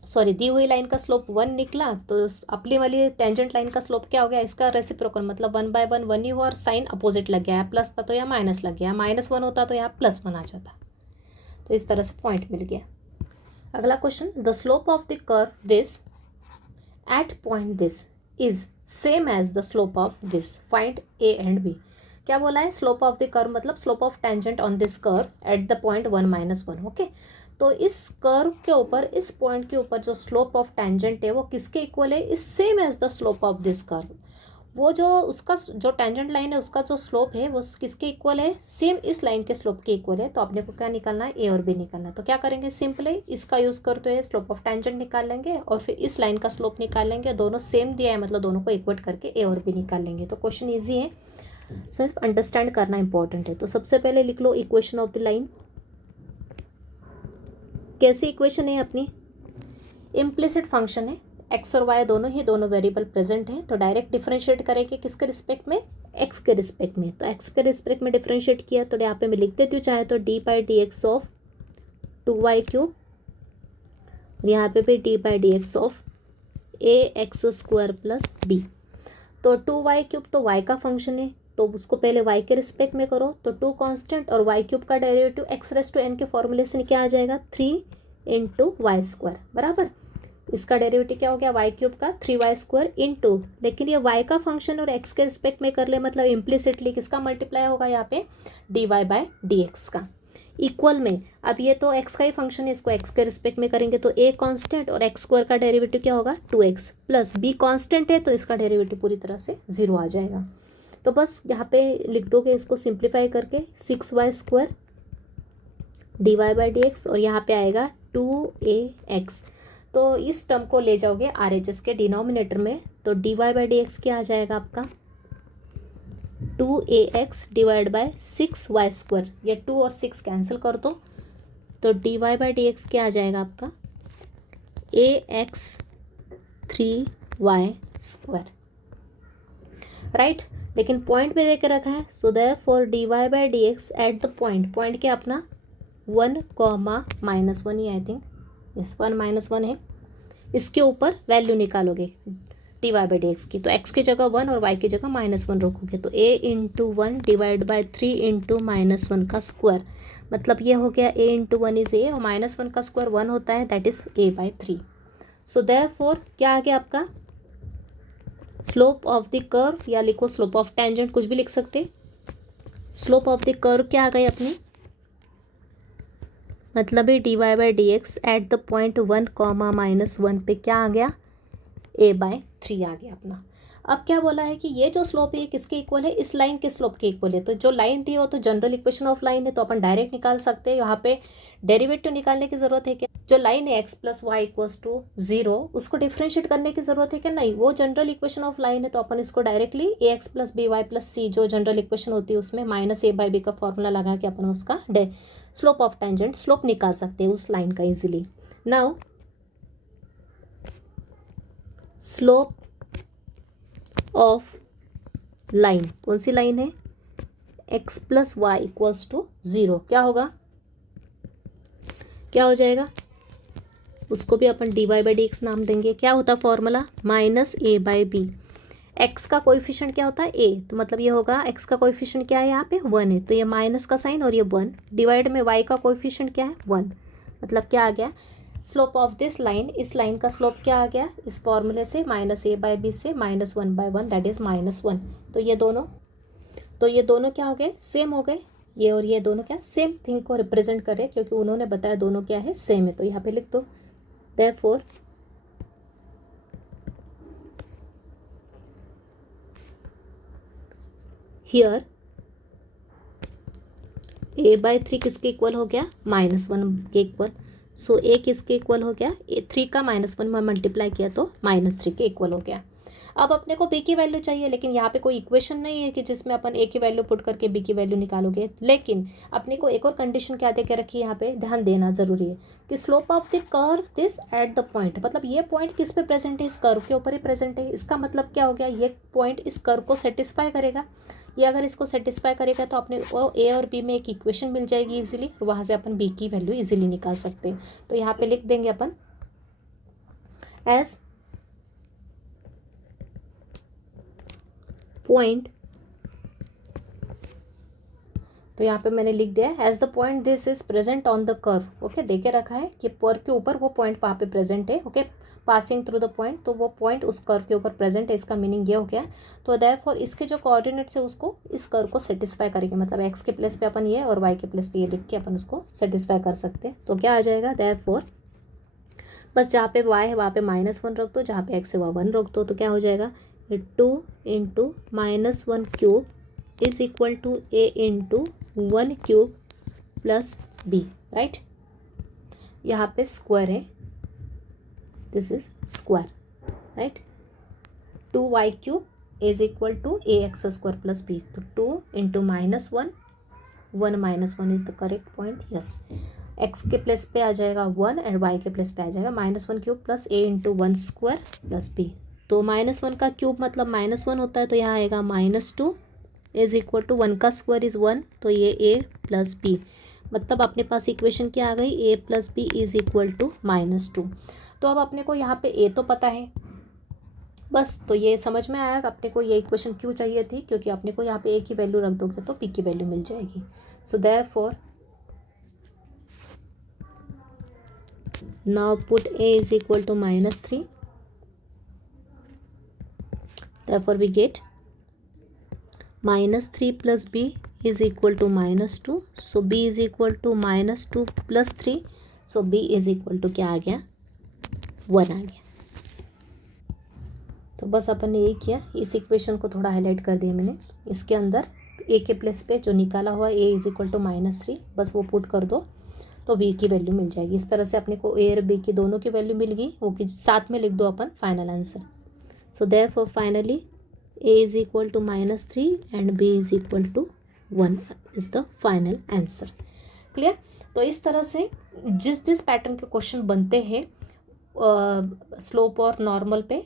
सॉरी दी हुई लाइन का स्लोप 1 निकला, तो अपनी वाली टेंजेंट लाइन का स्लोप क्या हो गया, इसका रेसिप्रोकल मतलब 1/1 1 ही हुआ, और साइन अपोजिट लग गया है, प्लस था तो यहाँ माइनस लग गया, -1 होता तो यहाँ +1 आ जाता। तो इस तरह से पॉइंट मिल गया। अगला question, the slope of the curve this at point this is same as the slope of this, find a and b. क्या बोला है, स्लोप ऑफ द कर्व मतलब slope of tangent on this curve at the point 1 - 1, okay. तो इस कर्व के ऊपर, इस पॉइंट के ऊपर जो स्लोप ऑफ टेंजेंट है वो किसके इक्वल है, is same as the slope of this curve. वो जो उसका जो टेंजेंट लाइन है उसका जो स्लोप है वो किसके इक्वल है, सेम इस लाइन के स्लोप के इक्वल है। तो आपने को क्या निकालना है, ए और बी निकालना है। तो क्या करेंगे, सिंपल है, इसका यूज़ करते हुए स्लोप ऑफ टेंजेंट निकाल लेंगे और फिर इस लाइन का स्लोप निकाल लेंगे। दोनों सेम दिया है मतलब दोनों को इक्वेट करके ए और बी निकाल लेंगे। तो क्वेश्चन ईजी है, सिर्फ अंडरस्टैंड करना इंपॉर्टेंट है। तो सबसे पहले लिख लो इक्वेशन ऑफ द लाइन। कैसी इक्वेशन है अपनी, इम्प्लिसिट फंक्शन है, एक्स और वाई दोनों वेरिएबल प्रेजेंट हैं, तो डायरेक्ट डिफरेंशिएट करेंगे किसके रिस्पेक्ट में, एक्स के रिस्पेक्ट में। तो एक्स के रिस्पेक्ट में डिफरेंशिएट किया तो यहाँ पे मैं लिख देती हूँ चाहे तो d/dx ऑफ 2y3, और यहाँ पे भी d/dx ऑफ ax² + b। तो 2y3 तो y का फंक्शन है, तो उसको पहले y के रिस्पेक्ट में करो, तो 2 कांस्टेंट और y³ का डेरिवेटिव x⁻n के फॉर्मूले से क्या आ जाएगा 3 × y², बराबर। इसका डेरिवेटिव क्या हो गया y³ का 3y² इंटू, लेकिन ये y का फंक्शन और x के रिस्पेक्ट में कर ले मतलब इम्प्लिसिटली किसका मल्टीप्लाई होगा यहाँ पे dy/dx का, इक्वल में। अब ये तो x का ही फंक्शन है, इसको x के रिस्पेक्ट में करेंगे तो a कांस्टेंट और x² का डेरिवेटिव क्या होगा 2x, प्लस b कांस्टेंट है तो इसका डेरिवेटिव पूरी तरह से 0 आ जाएगा। तो बस यहाँ पे लिख दोगे इसको सिंप्लीफाई करके 6y² dy/dx, और यहाँ पे आएगा 2ax। तो इस टर्म को ले जाओगे RHS के डिनोमिनेटर में, तो dy/dx क्या आ जाएगा आपका 2ax / 6y², ये 2 और 6 कैंसिल कर दो, तो dy/dx क्या आ जाएगा आपका ax 3y², राइट। लेकिन पॉइंट पे देकर रखा है, so therefore dy/dx eight the point क्या अपना 1, -1 ही आई थिंक, यस 1 - 1 है, इसके ऊपर वैल्यू निकालोगे d Y by D x की। तो एक्स की जगह 1 और वाई की जगह -1 रखोगे तो a into 1 divide by 3 into -1 का स्क्वायर, मतलब ये हो गया a इंटू 1 इज a और -1 का स्क्वायर 1 होता है, that is a by 3। So therefore क्या आ गया आपका स्लोप ऑफ द कर्व, या लिखो स्लोप ऑफ टेंजेंट, कुछ भी लिख सकते। स्लोप ऑफ द कर्व क्या आ गई अपनी, मतलब है D Y by D x at the point 1, -1 पे क्या आ गया a बाय 3 आ गया अपना। अब क्या बोला है कि ये जो स्लोप है ये किसके इक्वल है, इस लाइन के स्लोप के इक्वल है। तो जो लाइन दी हो तो जनरल इक्वेशन ऑफ लाइन है तो अपन डायरेक्ट निकाल सकते हैं, यहाँ पे डेरिवेटिव निकालने की जरूरत है क्या। जो लाइन है x plus y equals to 0 उसको डिफ्रेंशिएट करने की जरूरत है क्या, नहीं, वो जनरल इक्वेशन ऑफ लाइन है तो अपन इसको directly ax plus b y plus c जो जनरल इक्वेशन होती है उसमें -a बाई बी का फॉर्मूला लगा के अपन उसका स्लोप ऑफ टेंजेंट स्लोप निकाल सकते हैं उस लाइन का easily. Now slope of line, कौन सी लाइन है, x plus y equals to 0, क्या होगा, क्या हो जाएगा, उसको भी अपन d Y by D x नाम देंगे। क्या होता है formula, -a by b. X का कोएफिशिएंट क्या होता है a, तो मतलब ये होगा एक्स का कोएफिशिएंट क्या है यहाँ पे 1 है, तो ये माइनस का साइन और ये 1 डिवाइड में y का कोएफिशिएंट क्या है 1, मतलब क्या आ गया स्लोप ऑफ दिस लाइन, इस लाइन का स्लोप क्या आ गया इस फॉर्मूले से -a बाई बी से -1 बाई 1 दैट इज -1। तो ये दोनों क्या हो गए, सेम हो गए, ये और ये दोनों क्या सेम थिंग को रिप्रेजेंट कर रहे हैं क्योंकि उन्होंने बताया दोनों क्या है सेम है। तो यहाँ पे लिख दो देयरफॉर हियर a बाई 3 किसके इक्वल हो गया -1 के इक्वल। सो a किसके इक्वल हो गया, 3 का -1 में मल्टीप्लाई किया तो -3 के इक्वल हो गया। अब अपने को b की वैल्यू चाहिए, लेकिन यहाँ पे कोई इक्वेशन नहीं है कि जिसमें अपन a की वैल्यू पुट करके b की वैल्यू निकालोगे। लेकिन अपने को एक और कंडीशन क्या दे के रखी है, यहाँ पे ध्यान देना जरूरी है कि slope of the curve this eight the point, मतलब ये पॉइंट किस पे प्रेजेंट है, इस कर्व के ऊपर ही प्रेजेंट है। इसका मतलब क्या हो गया, ये पॉइंट इस कर्व को सेटिस्फाई करेगा। ये अगर इसको सेटिस्फाई करेगा तो अपने को ए और बी में एक इक्वेशन मिल जाएगी इजीली, और वहाँ से अपन बी की वैल्यू इजीली निकाल सकते हैं। तो यहाँ पे लिख देंगे अपन एज पॉइंट, तो यहाँ पे मैंने लिख दिया as the point this is present on the curve. Okay, देखे रखा है कि कर्व के ऊपर वो पॉइंट वहाँ पे प्रेजेंट है। Okay, passing through the point, तो वो पॉइंट उस कर्व के ऊपर प्रेजेंट है, इसका मीनिंग ये हो गया। तो देयरफॉर इसके जो कोऑर्डिनेट्स है उसको इस कर्व को सेटिस्फाई करेंगे, मतलब एक्स के प्लेस पे अपन ये और वाई के प्लेस पे ये लिख के अपन उसको सेटिस्फाई कर सकते हैं। तो क्या आ जाएगा देयरफॉर, बस जहाँ पे वाई है वहाँ पे -1 रख दो, जहाँ पे एक्स है वहाँ 1 रख दो, तो क्या हो जाएगा 2 into -1 cube is equal to a into 1 cube plus b, right. यहाँ पे स्क्वायर है, this is square, right. 2y cube is equal to ax square plus b, तो 2 into -1, 1 -1 is the correct point, yes. x के प्लेस पे आ जाएगा 1 एंड y के प्लेस पे आ जाएगा -1 cube plus a into 1 square plus b। तो -1 का क्यूब मतलब -1 होता है, तो यहाँ आएगा -2 इज इक्वल टू 1 का स्क्वायर इज 1, तो ये a प्लस बी, मतलब अपने पास इक्वेशन क्या आ गई a plus b is equal to -2। तो अब अपने को यहाँ पे a तो पता है बस, तो ये समझ में आया अपने को ये इक्वेशन क्यों चाहिए थी, क्योंकि अपने को यहाँ पे a की वैल्यू रख दोगे तो p की वैल्यू मिल जाएगी। So therefore now put a is equal to -3, therefore we get -3 plus b is equal to -2, so b is equal to -2 plus 3, so b is equal to क्या आ गया 1 आ गया। तो बस अपन ने यही किया, इस इक्वेशन को थोड़ा हाईलाइट कर दिया मैंने, इसके अंदर a के प्लेस पे जो निकाला हुआ a इज इक्वल टू -3 बस वो पुट कर दो तो v की वैल्यू मिल जाएगी। इस तरह से अपने को a और b की दोनों की वैल्यू मिल गई, वो कि साथ में लिख दो अपन final answer. So therefore finally a is equal to -3 and b is equal to 1 is the final answer। Clear. तो इस तरह से जिस पैटर्न के क्वेश्चन बनते हैं स्लोप और नॉर्मल पे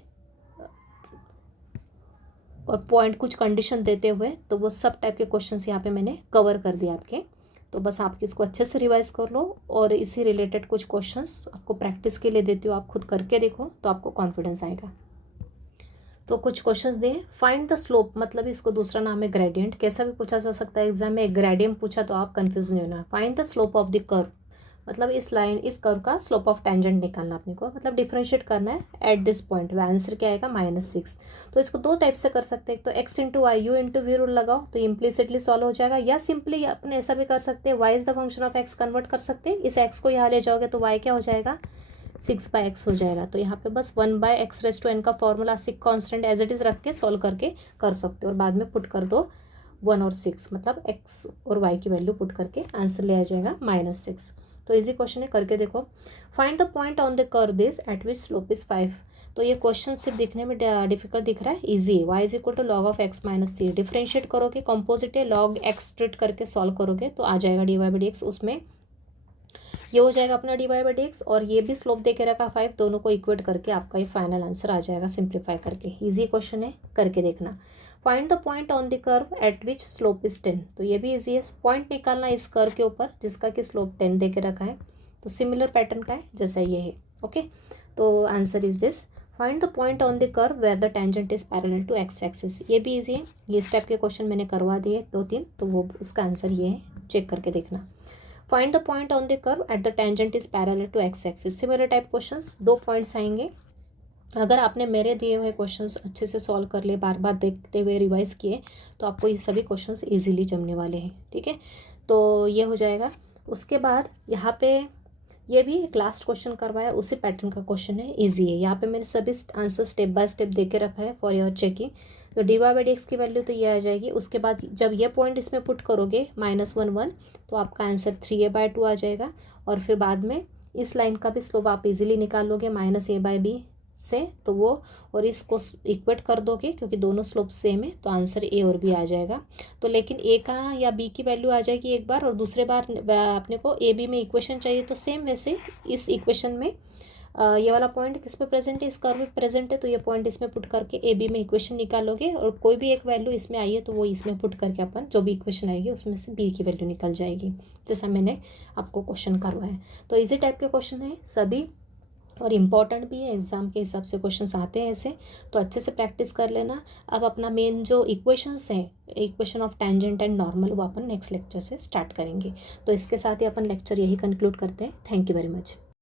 और पॉइंट कुछ कंडीशन देते हुए, तो वो सब टाइप के क्वेश्चंस यहाँ पे मैंने कवर कर दिया आपके। तो बस आप इसको अच्छे से रिवाइज कर लो, और इसी रिलेटेड कुछ क्वेश्चंस आपको प्रैक्टिस के लिए देती हूँ, आप खुद करके देखो तो आपको कॉन्फिडेंस आएगा। तो कुछ क्वेश्चंस दिए, फाइंड द स्लोप, मतलब इसको दूसरा नाम है ग्रेडियंट, कैसा भी पूछा जा सकता है एग्जाम में, ग्रेडियंट पूछा तो आप कंफ्यूज नहीं होना। Find the slope of the curve, मतलब इस लाइन इस कर्व का स्लोप ऑफ टेंजेंट निकालना अपने को, मतलब डिफरेंशिएट करना है एट दिस पॉइंट। आंसर क्या आएगा -6। तो इसको दो टाइप से कर सकते हैं, एक तो x into y u into v rule लगाओ तो इम्प्लिसिटली सॉल्व हो जाएगा, या सिंपली अपने ऐसा भी कर सकते हैं y is the function of x convert कर सकते हैं, इस x को यहाँ ले जाओगे तो y क्या हो जाएगा 6/x हो जाएगा। तो यहाँ पे बस 1/x⁻n का फॉर्मूला सिक कॉन्स्टेंट एज इट इज़ रख के सॉल्व करके कर सकते हो, और बाद में पुट कर दो 1 और 6, मतलब x और y की वैल्यू पुट करके आंसर ले आ जाएगा -6। तो इजी क्वेश्चन है, करके देखो। Find the point on the curve this at which slope is 5। तो ये क्वेश्चन सिर्फ दिखने में डिफिकल्ट दिख रहा है, इजी है। y is equal to log of x minus c, differentiate करोगे, कंपोजिट है, log x ट्रीट करके सॉल्व करोगे तो आ जाएगा dy/dx, उसमें ये हो जाएगा अपना dy/dx, और ये भी स्लोप दे के रखा 5, दोनों को इक्वेट करके आपका ये फाइनल आंसर आ जाएगा सिंप्लीफाई करके। इजी क्वेश्चन है, करके देखना। Find the point on the curve eight which slope is 10। तो ये भी इजी है, पॉइंट निकालना इस कर्व के ऊपर जिसका कि स्लोप 10 दे के रखा है, तो सिमिलर पैटर्न का है जैसा ये है। ओके, तो answer is this, find the point on the curve where the tangent is parallel to x axis. ये भी इजी है, ये स्टेप के क्वेश्चन मैंने करवा दिए 2-3, तो वो इसका आंसर ये है, चेक करके देखना। Find the point on the curve at the tangent is parallel to x axis, similar type questions, 2 points आएंगे। अगर आपने मेरे दिए हुए क्वेश्चंस अच्छे से सॉल्व कर लिए, बार बार देखते हुए रिवाइज किए, तो आपको ये सभी क्वेश्चंस इजीली जमने वाले हैं। ठीक है, तो ये हो जाएगा। उसके बाद यहाँ पे ये भी एक लास्ट क्वेश्चन करवाया, उसी पैटर्न का क्वेश्चन है, इजी है। यहाँ पे मैंने सभी आंसर स्टेप बाय स्टेप दे के रखा है फॉर योर चेकिंग। तो dy/dx की वैल्यू तो ये आ जाएगी, उसके बाद जब ये पॉइंट इसमें पुट करोगे -1 तो आपका आंसर 3a/2 आ जाएगा, और फिर बाद में इस लाइन का भी स्लोप आप इजीली निकाल लोगे -a/b से, तो वो और इसको इक्वेट कर दोगे क्योंकि दोनों स्लोप सेम है, तो आंसर ए और बी आ जाएगा। तो लेकिन ए का या बी की वैल्यू आ जाएगी एक बार, और दूसरे बार अपने को ए बी में इक्वेशन चाहिए, तो सेम वैसे इस इक्वेशन में ये वाला पॉइंट किस पे प्रेजेंट है, इस कर्व में प्रेजेंट है, तो ये पॉइंट इसमें पुट करके ए बी में इक्वेशन निकालोगे, और कोई भी एक वैल्यू इसमें आई है तो वो इसमें पुट करके अपन जो भी इक्वेशन आएगी उसमें से बी की वैल्यू निकल जाएगी, जैसा मैंने आपको क्वेश्चन करवाया। तो इजी टाइप के क्वेश्चन है सभी, और इम्पॉर्टेंट भी है, एग्जाम के हिसाब से क्वेश्चंस आते हैं ऐसे, तो अच्छे से प्रैक्टिस कर लेना। अब अपना मेन जो इक्वेशंस है, equation of tangent and normal, वो अपन नेक्स्ट लेक्चर से स्टार्ट करेंगे। तो इसके साथ ही अपन लेक्चर यही कंक्लूड करते हैं। Thank you very much.